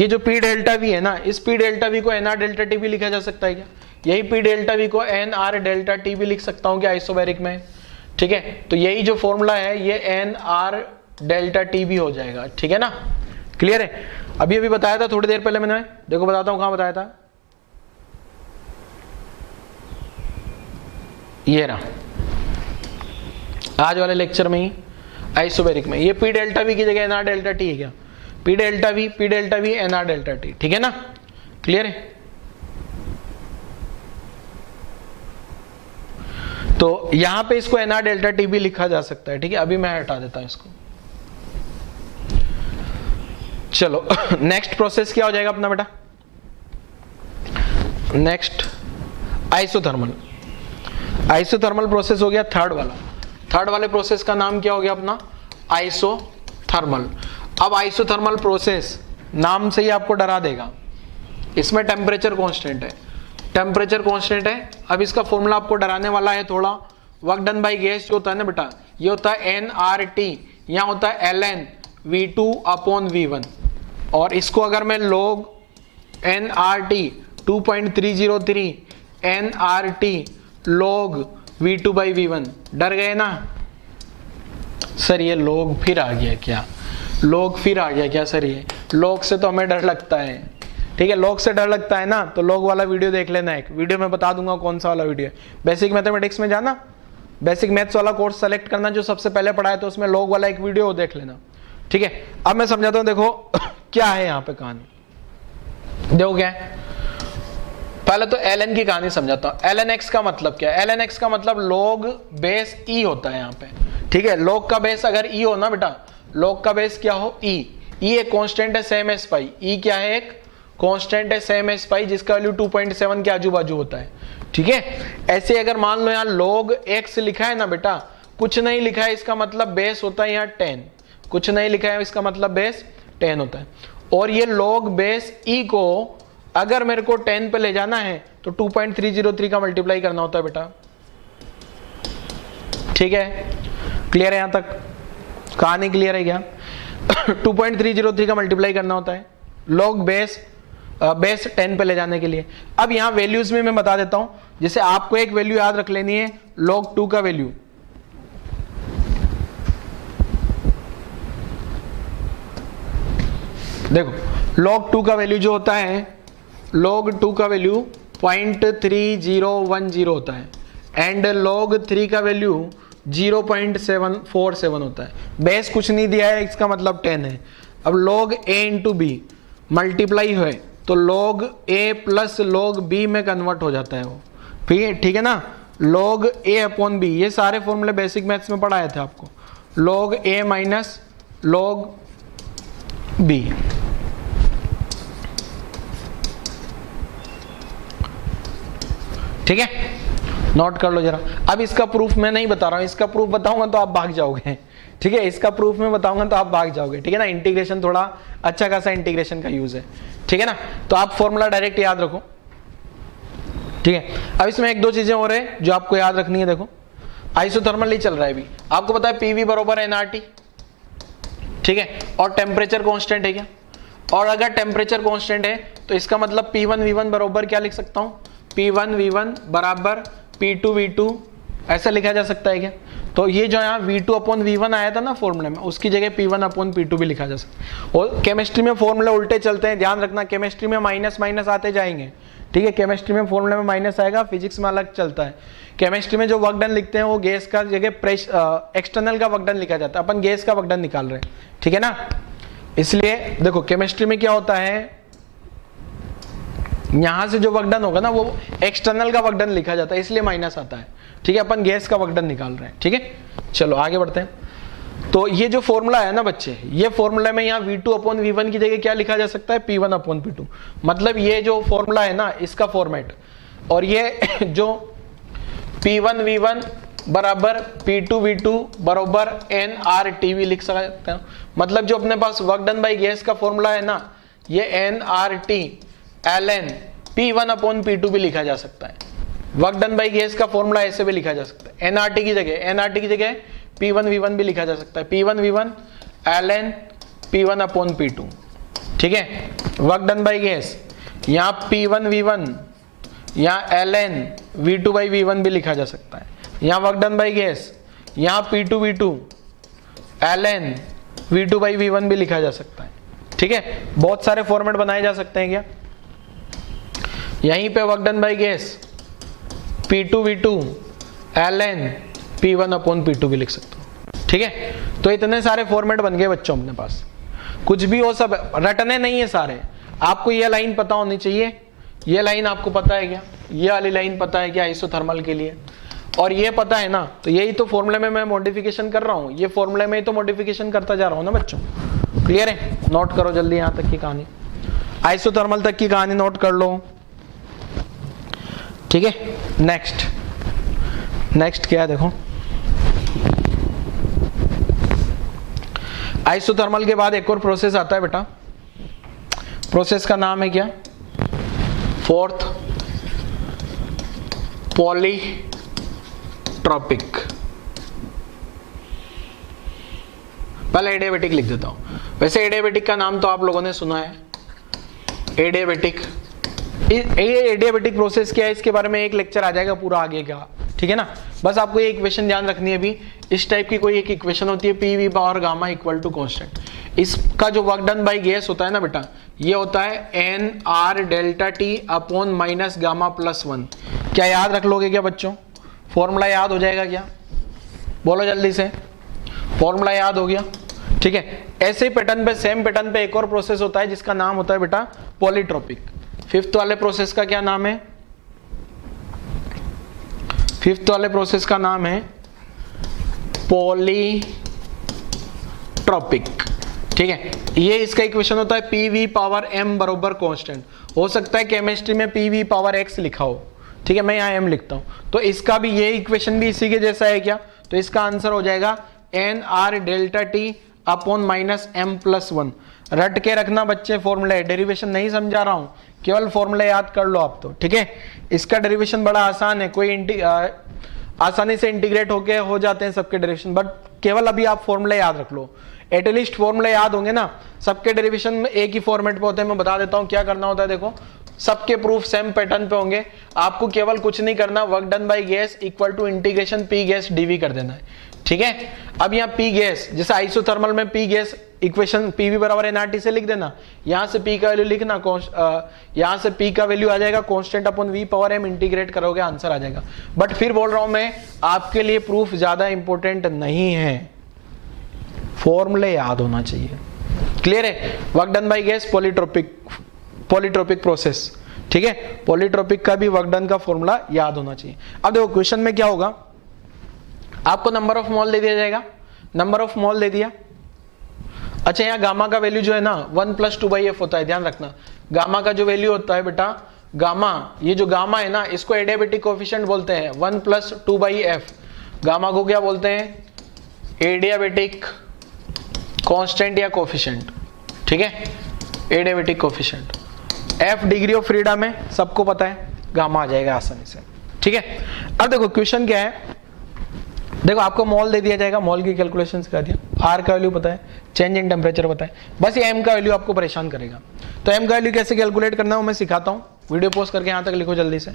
ये जो पी डेल्टा V है ना, इस पी डेल्टा V को NR डेल्टा T भी लिखा जा सकता है क्या, यही पी डेल्टा V को NR डेल्टा T भी लिख सकता हूं क्या आइसोबैरिक में, ठीक है। तो यही जो फॉर्मूला है ये NR डेल्टा T भी हो जाएगा, ठीक है ना, क्लियर है। अभी अभी बताया था थोड़ी देर पहले मैंने, देखो बताता हूं कहां बताया था, ये रहा आज वाले लेक्चर में ही आइसोबैरिक में। ये पी डेल्टा V की जगह NR डेल्टा T है क्या, P delta V NR delta T, ठीक है ना, क्लियर है। तो यहां पे इसको NR डेल्टा T भी लिखा जा सकता है, ठीक है। अभी मैं हटा देता हूं इसको। चलो नेक्स्ट प्रोसेस क्या हो जाएगा अपना बेटा, नेक्स्ट आइसोथर्मल। आइसोथर्मल प्रोसेस हो गया थर्ड वाला। थर्ड वाले प्रोसेस का नाम क्या हो गया अपना, आइसोथर्मल। अब आइसोथर्मल प्रोसेस नाम से ही आपको डरा देगा, इसमें टेम्परेचर कांस्टेंट है, टेम्परेचर कांस्टेंट है। अब इसका फॉर्मूला आपको डराने वाला है थोड़ा। वर्क डन बाय गैस जो होता है ना बेटा, ये होता है nRT, यहाँ होता है ln V2 अपॉन V1, और इसको अगर मैं log nRT 2.303 nRT log V2 by V1, डर गए ना सर, ये log फिर आ गया क्या, log फिर आ गया क्या सर, ये log से तो हमें डर लगता है, ठीक है। log से डर लगता है ना, तो log वाला वीडियो देख लेना, एक वीडियो में बता दूंगा कौन सा वाला वीडियो है। बेसिक मैथमेटिक्स में जाना, बेसिक मैथ्स वाला कोर्स सेलेक्ट करना जो सबसे पहले पढ़ा है, तो उसमें log वाला एक वीडियो देख लेना, ठीक है। अब मैं समझाता हूं, देखो क्या है यहाँ पे कहानी, देखो क्या है। पहले तो ln की कहानी समझाता हूं। ln x का मतलब क्या है, ln x का मतलब log बेस e होता है यहाँ पे, ठीक है। log का बेस अगर e हो ना बेटा, log का बेस क्या हो, e एक कांस्टेंट है सेम एस पाई, e क्या है, एक कांस्टेंट है सेम एस पाई जिसका वैल्यू 2.7 के आजू बाजू होता है, ठीक है। ऐसे अगर मान लो यहाँ log x लिखा है ना बेटा, कुछ नहीं लिखा है, इसका मतलब बेस होता है यहाँ 10, कुछ नहीं लिखा है, इसका मतलब बेस 10 होता है। और ये log बेस e को अगर मेरे को 10 पे ले जाना है तो 2.303 का मल्टीप्लाई करना होता है बेटा, ठीक है। क्लियर है यहां तक, कहानी क्लियर है क्या 2.303 का मल्टीप्लाई करना होता है log बेस 10 पे ले जाने के लिए। अब यहां वैल्यूज में मैं बता देता हूं, जैसे आपको एक वैल्यू याद रख लेनी है, log 2 का वैल्यू, देखो log 2 का वैल्यू जो होता है, log 2 का वैल्यू 0.3010 होता है एंड log 3 का वैल्यू 0.747 होता है। बेस कुछ नहीं दिया है, इसका मतलब 10 है। अब log a into B multiply है तो log a plus log b में कन्वर्ट हो जाता है वो, ठीक है ना। log a अपॉन b, ये सारे फॉर्मूले बेसिक मैथ्स में पढ़ाए थे आपको। log a minus log b, ठीक है, नोट कर लो जरा। अब इसका प्रूफ मैं नहीं बता रहा हूं, इसका प्रूफ बताऊंगा तो आप भाग जाओगे, ठीक है। इसका प्रूफ मैं बताऊंगा तो आप भाग जाओगे, ठीक है ना। इंटीग्रेशन थोड़ा अच्छा खासा इंटीग्रेशन का यूज है, ठीक है ना। तो आप फॉर्मूला डायरेक्ट याद रखो, ठीक है। अब इसमें एक दो चीजें और है जो आपको याद रखनी है। देखो आइसोथर्मल ही चल रहा है अभी, आपको पता है पीवी बराबर एनआरटी, ठीक है, और टेम्परेचर कांस्टेंट है क्या। और अगर टेम्परेचर कांस्टेंट है तो इसका मतलब P1 V1 बराबर क्या लिख सकता हूं, P1 V1 बराबर P2 V2, ऐसा लिखा जा सकता है क्या। तो ये जो यहाँ V2 अपॉन V1 आया था ना फॉर्मूले में, उसकी जगह P1 अपॉन P2 भी लिखा जा सकता है। और केमिस्ट्री में फॉर्मूले उल्टे चलते हैं, ध्यान रखना। केमिस्ट्री में माइनस माइनस आते जाएंगे, ठीक है। केमिस्ट्री में फॉर्मूले में माइनस आएगा, फिजिक्स में अलग चलता है। केमिस्ट्री में जो वर्क डन लिखते हैं वो गैस का जगह एक्सटर्नल का वर्क डन लिखा जाता है, अपन गैस का वर्क डन निकाल रहे हैं, ठीक है ना। इसलिए देखो केमिस्ट्री में क्या होता है, यहां से जो वर्क डन होगा ना वो एक्सटर्नल का वर्क डन लिखा जाता है, इसलिए माइनस आता है, ठीक है। अपन गैस का वर्क डन निकाल रहे हैं, ठीक है। चलो आगे बढ़ते हैं। तो ये जो फॉर्मूला है ना बच्चे, ये फॉर्मूला में यहाँ V2 अपॉन V1 की जगह क्या लिखा जा सकता है, P1 अपॉन P2। मतलब ये जो फॉर्मूला है ना इसका फॉर्मेट, और ये जो P1 V1 बराबर P2 V2 बराबर nRT भी लिख सकते हैं। मतलब जो अपने पास वर्क डन बाई गैस का फॉर्मूला है ना, ये nRT ln P1 upon P2 भी लिखा जा सकता है। वर्क डन बाई गैस का फॉर्मूला ऐसे भी लिखा जा सकता है, nRT की जगह P1 V1 भी लिखा जा सकता है, P1 V1 ln P1 upon P2, ठीक है। वर्क डन बाई गैस यहाँ P1 V1 यहाँ ln V2 बाई V1 भी लिखा जा सकता है। यहाँ वर्क डन बाई गैस यहाँ P2 V2 ln V2 by V1 भी लिखा जा सकता है, ठीक है। बहुत सारे फॉर्मेट बनाए जा सकते हैं क्या। यहीं पे work done by gas P2 V2 ln P1 upon P2 भी लिख सकता हूं, ठीक है। तो इतने सारे फॉर्मेट बन गए बच्चों अपने पास, कुछ भी हो सब रटने नहीं है सारे। आपको ये लाइन पता होनी चाहिए, ये लाइन आपको पता है क्या, ये वाली लाइन पता है क्या आइसोथर्मल के लिए, और ये पता है ना। तो यही तो फॉर्मूले में मैं मॉडिफिकेशन कर रहा हूँ, ये फॉर्मूले में ही तो मॉडिफिकेशन करता जा रहा हूँ ना बच्चों। क्लियर है, नोट करो जल्दी यहाँ तक की कहानी, आइसोथर्मल तक की कहानी नोट कर लो, ठीक है। नेक्स्ट क्या है देखो, आइसोथर्मल के बाद एक और प्रोसेस आता है बेटा, प्रोसेस का नाम है क्या, फोर्थ पॉलीट्रॉपिक। पहले एडियाबेटिक लिख देता हूं। वैसे एडियाबेटिक का नाम तो आप लोगों ने सुना है, एडियाबेटिक। एडियाबेटिक प्रोसेस क्या है इसके बारे में एक लेक्चर आ जाएगा पूरा आगे का, ठीक है ना। बस आपको ये इक्वेशन ध्यान रखनी है। अभी इस टाइप की कोई एक इक्वेशन होती है, P V power gamma equal to constant. इसका जो वर्क डन बाई गैस होता है ना बेटा, ये होता है N R delta T upon minus gamma plus 1। क्या याद रख लोगे क्या बच्चों, फॉर्मूला याद हो जाएगा क्या, बोलो जल्दी से, फॉर्मूला याद हो गया, ठीक है। ऐसे पैटर्न पे, सेम पैटर्न पे एक और प्रोसेस होता है जिसका नाम होता है बेटा पॉलीट्रॉपिक। फिफ्थ वाले प्रोसेस का क्या नाम है, फिफ्थ वाले प्रोसेस का नाम है पॉलीट्रॉपिक, ठीक है। ये इसका इक्वेशन होता है पी वी पावर एम बरोबर कांस्टेंट। हो सकता है केमिस्ट्री में पी वी पावर एक्स लिखा हो, ठीक है, मैं यहाँ एम लिखता हूं। तो इसका भी ये इक्वेशन भी इसी के जैसा है क्या, तो इसका आंसर हो जाएगा N R delta T upon minus M plus 1। रट के रखना बच्चे फॉर्मूले, डेरिवेशन नहीं समझा रहा हूं, केवल फॉर्मूले याद कर लो आप तो, ठीक है। इसका डेरिवेशन बड़ा आसान है, कोई आसानी से इंटीग्रेट होके हो जाते हैं सबके डेरिवेशन, बट केवल अभी आप फॉर्मूले याद रख लो। एटलीस्ट फॉर्मूले याद होंगे ना, सबके डेरिवेशन में एक ही फॉर्मेट पे होते हैं। मैं बता देता हूं क्या करना होता है, देखो सबके प्रूफ सेम पैटर्न पे होंगे। आपको केवल कुछ नहीं करना, work done by gas equal to integration P gas DV कर देना है, ठीक है। अब यहाँ पी गैस, जैसे आइसोथर्मल में पी गैस इक्वेशन पीवी बराबर एनआरटी से लिख देना, यहां से पी का वैल्यू लिखना, यहां से पी का वैल्यू आ जाएगा constant upon V power M, integrate करोगे आंसर आ जाएगा। बट फिर बोल रहा हूं मैं, आपके लिए प्रूफ ज्यादा इंपॉर्टेंट नहीं है, फॉर्मूले याद होना चाहिए। क्लियर है? Work done by gas polytropic process, ठीक है, पॉलीट्रोपिक का भी वर्क डन का फॉर्मूला याद होना चाहिए। अब देखो क्वेश्चन में क्या होगा, आपको नंबर ऑफ मोल दे दिया जाएगा, नंबर ऑफ मोल दे दिया। अच्छा, यहाँ गामा का वैल्यू जो है ना 1 + 2/f होता है, ध्यान रखना। गामा का जो वैल्यू होता है बेटा, गामा, ये जो गामा है ना, इसको एडियाबेटिक कोएफिशिएंट बोलते हैं, 1 + 2/f। गामा को क्या बोलते हैं? एडियाबेटिक कांस्टेंट या कोएफिशिएंट, ठीक है, adiabatic coefficient. f degree of freedom है, सबको पता है, गामा आ जाएगा आसानी से, ठीक है। अब देखो क्वेश्चन क्या है, देखो आपको मोल दे दिया जाएगा, मोल की कैलकुलेशन सिखा दिया, r का वैल्यू पता है, चेंज इन टेम्परेचर पता है, बस ये m का वैल्यू आपको परेशान करेगा। तो m का वैल्यू कैसे कैलकुलेट करना है वो मैं सिखाता हूँ, वीडियो पोस्ट करके यहाँ तक लिखो जल्दी से,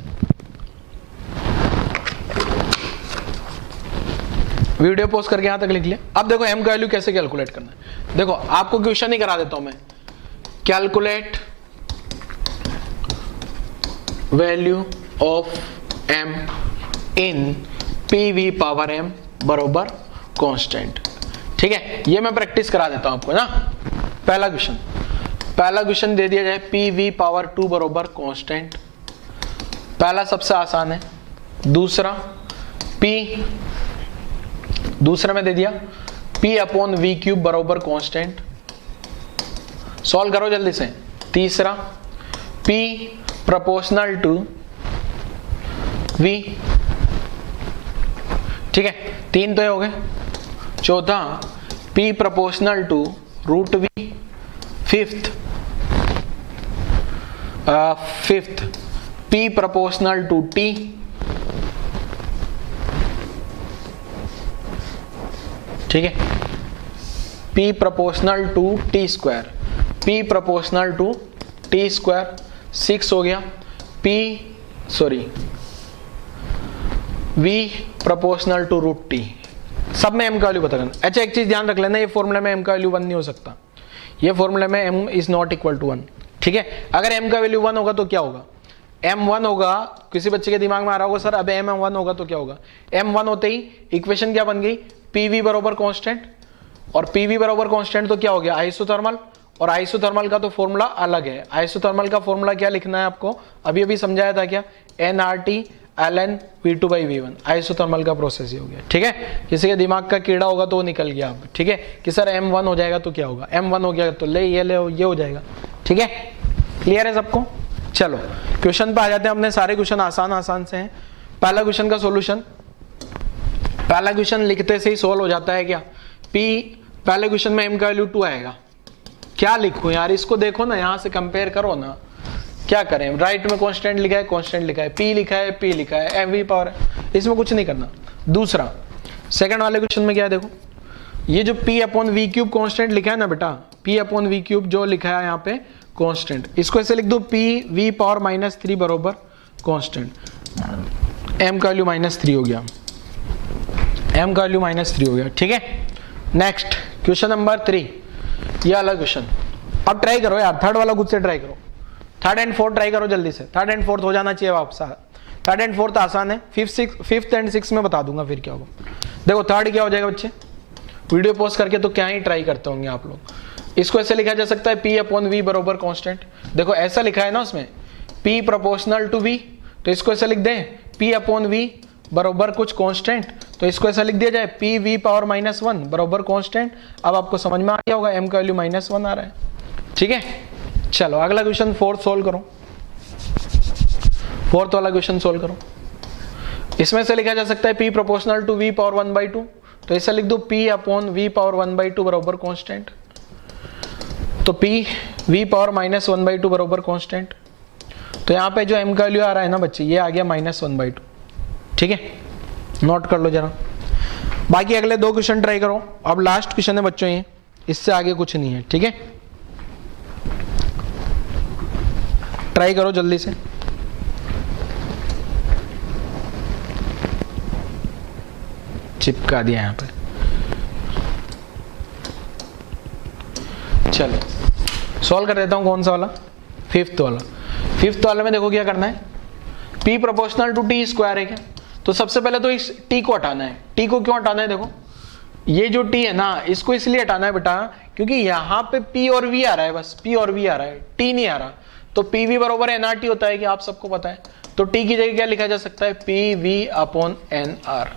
वीडियो पोस्ट करके यहाँ तक लिख लिया। अब देखो m का वैल्यू कैसे कैलकुलेट करना है, देखो आपको क्वेश्चन ही करा देता हूँ मैं, calculate value of m in PV power m बरोबर कांस्टेंट, ठीक है, ये मैं प्रैक्टिस करा देता हूं आपको ना। पहला क्वेश्चन दे दिया जाए PV पावर 2 बरोबर कांस्टेंट, पहला सबसे आसान है। दूसरा में दे दिया P/V³ बरोबर कांस्टेंट, सॉल्व करो जल्दी से। तीसरा P प्रोपोर्शनल टू V, ठीक है, 3 तो ये हो गए। चौथा P proportional to √V। Fifth P proportional to T। ठीक है, P proportional to T², P proportional to T²। 6 हो गया V प्रोपोर्शनल टू √T। सब में m का वैल्यू पता करना। अच्छा, एक चीज ध्यान रख लेना, ये फॉर्मूले में m का वैल्यू 1 नहीं हो सकता, ये फॉर्मूले में m is not equal to 1, ठीक है। अगर m का वैल्यू 1 होगा तो क्या होगा, m 1 होगा, किसी बच्चे के दिमाग में आ रहा होगा सर अब m 1 होगा तो क्या होगा, m 1 होते ही इक्वेशन क्या बन गई, PV बराबर कांस्टेंट, और PV बराबर कांस्टेंट तो क्या हो गया, आइसोथर्मल, और आइसोथर्मल का तो फॉर्मूला अलग है। आइसोथर्मल का फॉर्मूला क्या लिखना है आपको, अभी समझाया था क्या, nRT ln V2/V1, आइसोथर्मल का प्रोसेस ही हो गया, ठीक है। किसी के दिमाग का कीड़ा होगा तो वो निकल गया अब, ठीक है, कि सर m1 हो जाएगा तो क्या होगा, m1 हो गया तो ये हो जाएगा, ठीक है। क्लियर है सबको? चलो क्वेश्चन पे आ जाते हैं अपने, सारे क्वेश्चन आसान से हैं। पहला क्वेश्चन का सॉल्यूशन, पहला क्वेश्चन लिखते से ही सोल्व हो जाता है क्या, पहले क्वेश्चन में m का वैल्यू 2 आएगा, क्या लिखूं यार, इसको देखो ना, यहां से कंपेयर करो ना, क्या करें, राइट में कांस्टेंट लिखा है, कांस्टेंट लिखा है, P लिखा है, P लिखा है, MV पावर है, इसमें कुछ नहीं करना। दूसरा सेकंड वाले क्वेश्चन में क्या है, देखो ये जो P/V³ कांस्टेंट लिखा है ना बेटा, P/V³ जो लिखा है यहाँ पे कांस्टेंट, इसको ऐसे लिख दो PV पावर -3 बरोबर कांस्टेंट, m का वैल्यू -3 हो गया, m का वैल्यू -3 हो गया, ठीक है। नेक्स्ट क्वेश्चन नंबर 3, ये अलग क्वेश्चन, अब ट्राई करो यार, थर्ड वाला खुद से ट्राई करो, थर्ड एंड फोर्थ ट्राई करो जल्दी से, थर्ड एंड फोर्थ हो जाना चाहिए वापस। थर्ड एंड फोर्थ आसान है, फिफ्थ एंड सिक्स में बता दूंगा फिर क्या होगा। देखो थर्ड क्या हो जाएगा बच्चे, वीडियो पोस्ट करके तो क्या ही ट्राई करते होंगे आप लोग। इसको ऐसे लिखा जा सकता है P/V बरोबर कांस्टेंट, देखो ऐसा लिखा है ना उसमें P प्रोपोर्शनल टू V, तो इसको ऐसा लिख दें P/V बरोबर कुछ कांस्टेंट, तो इसको ऐसा लिख दिया जाए PV पावर -1 बरोबर कांस्टेंट। अब आपको समझ में आ गया होगा m का वैल्यू -1 आ रहा है, ठीक है। चलो अगला क्वेश्चन फोर्थ सोल्व करो, फोर्थ वाला क्वेश्चन सोल्व करो। इसमें से लिखा जा सकता है P proportional to V power 1/2, तो ऐसा लिख दो P/V पावर 1/2 बराबर कांस्टेंट, तो V पावर -1/2 बराबर कांस्टेंट, तो यहाँ पे जो m का वैल्यू आ रहा है ना बच्चे, ये आ गया -1/2, ठीक है, नोट कर लो जरा। बाकी अगले 2 क्वेश्चन ट्राई करो, अब लास्ट क्वेश्चन है बच्चों ये, इससे आगे कुछ नहीं है, ठीक है। ट्राई करो जल्दी से, चिपका दिया यहाँ पे। चलो सॉल्व कर देता हूँ। कौन सा वाला? फिफ्थ वाला। फिफ्थ वाले में देखो क्या करना है, P proportional to T square है क्या, तो सबसे पहले तो इस T को हटाना है। T को क्यों हटाना है? देखो ये जो T है ना, इसको इसलिए हटाना है बेटा क्योंकि यहाँ पे P और V आ रहा है, बस P और V आ रहा है, T नहीं आ रहा। तो PV बराबर NRT होता है कि आप सबको पता है। तो T की जगह क्या लिखा जा सकता है? PV upon NR।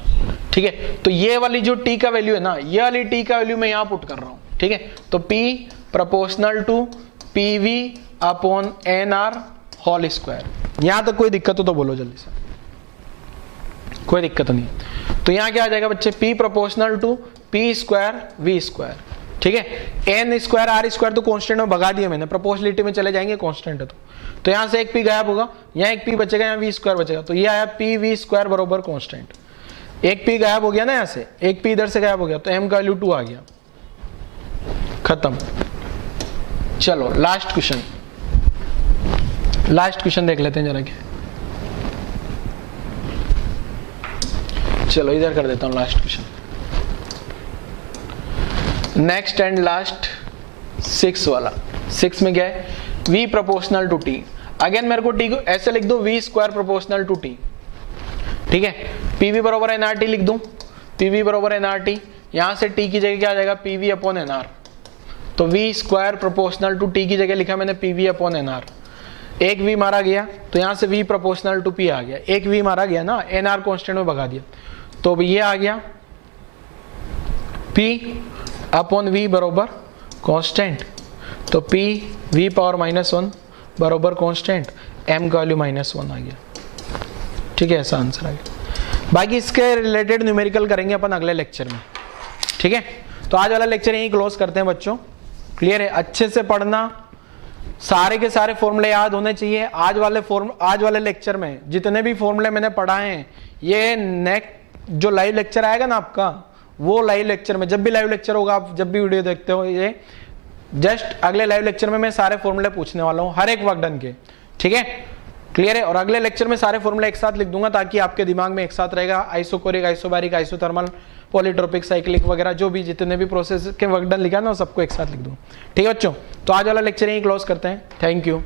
ठीक है, तो ये वाली जो T का वैल्यू है ना, ये वाली T का वैल्यू मैं यहाँ पुट कर रहा हूँ। ठीक है, तो P proportional to PV upon NR whole square. यहां तक कोई दिक्कत हो तो बोलो जल्दी से, कोई दिक्कत नहीं। तो यहां क्या आ जाएगा बच्चे? P proportional to P square V square. ठीक है, N स्क्वायर R स्क्वायर तो कांस्टेंट में भगा दिया मैंने, प्रोपोर्शनलिटी में चले जाएंगे, कांस्टेंट है तो यहां से एक P गायब होगा, यहाँ एक P बचेगा, यहाँ V स्क्वायर बचेगा। तो ये आया PV स्क्वायर बरोबर कांस्टेंट। एक P गायब हो गया ना, यहाँ से एक P इधर से गायब हो गया, तो M का वैल्यू 2 आ गया, खत्म। चलो लास्ट क्वेश्चन, लास्ट क्वेश्चन देख लेते हैं जरा क्या। चलो इधर कर देता हूं last question. Next and last 6 वाला। 6 में क्या है? V proportional to T। Again मेरे को T को ऐसे लिख दो, V square proportional to T। ठीक है, PV बराबर NRT लिख दूं, PV बराबर NRT। यहां से T की जगह क्या आ जाएगा? PV upon NR। तो V square proportional to T की जगह लिखा मैंने PV अपॉन NR। एक V मारा गया तो यहां से V प्रोपोर्शनल टू P आ गया, एक V मारा गया ना, NR कांस्टेंट में भगा दिया, तो ये आ गया P अपॉन V बरोबर कांस्टेंट। तो P V पावर -1 बरोबर कांस्टेंट, M का वैल्यू -1 आ गया। ठीक है, ऐसा आंसर आ गया। बाकी इसके रिलेटेड न्यूमेरिकल करेंगे अपन अगले लेक्चर में। ठीक है, तो आज वाला लेक्चर यहीं क्लोज करते हैं बच्चों। क्लियर है? अच्छे से पढ़ना, सारे के सारे फॉर्मूले याद होने चाहिए। आज वाले लेक्चर में जितने भी फॉर्मूले मैंने पढ़ाए हैं, ये नेक्स्ट जो लाइव लेक्चर आएगा ना आपका, वो लाइव लेक्चर में, जब भी लाइव लेक्चर होगा, आप जब भी वीडियो देखते हो, ये जस्ट अगले लाइव लेक्चर में मैं सारे फॉर्मूले पूछने वाला हूँ, हर एक वर्क डन के। ठीक है, क्लियर है? और अगले लेक्चर में सारे फॉर्मूले एक साथ लिख दूंगा ताकि आपके दिमाग में एक साथ रहेगा। Isochoric, isobaric, isothermal, polytropic, cyclic वगैरह जो भी जितने भी प्रोसेस के वर्क डन लिखा ना, सबको एक साथ लिख दूँ। ठीक है बच्चों, तो आज वाला लेक्चर यहीं क्लोज करते हैं। Thank you.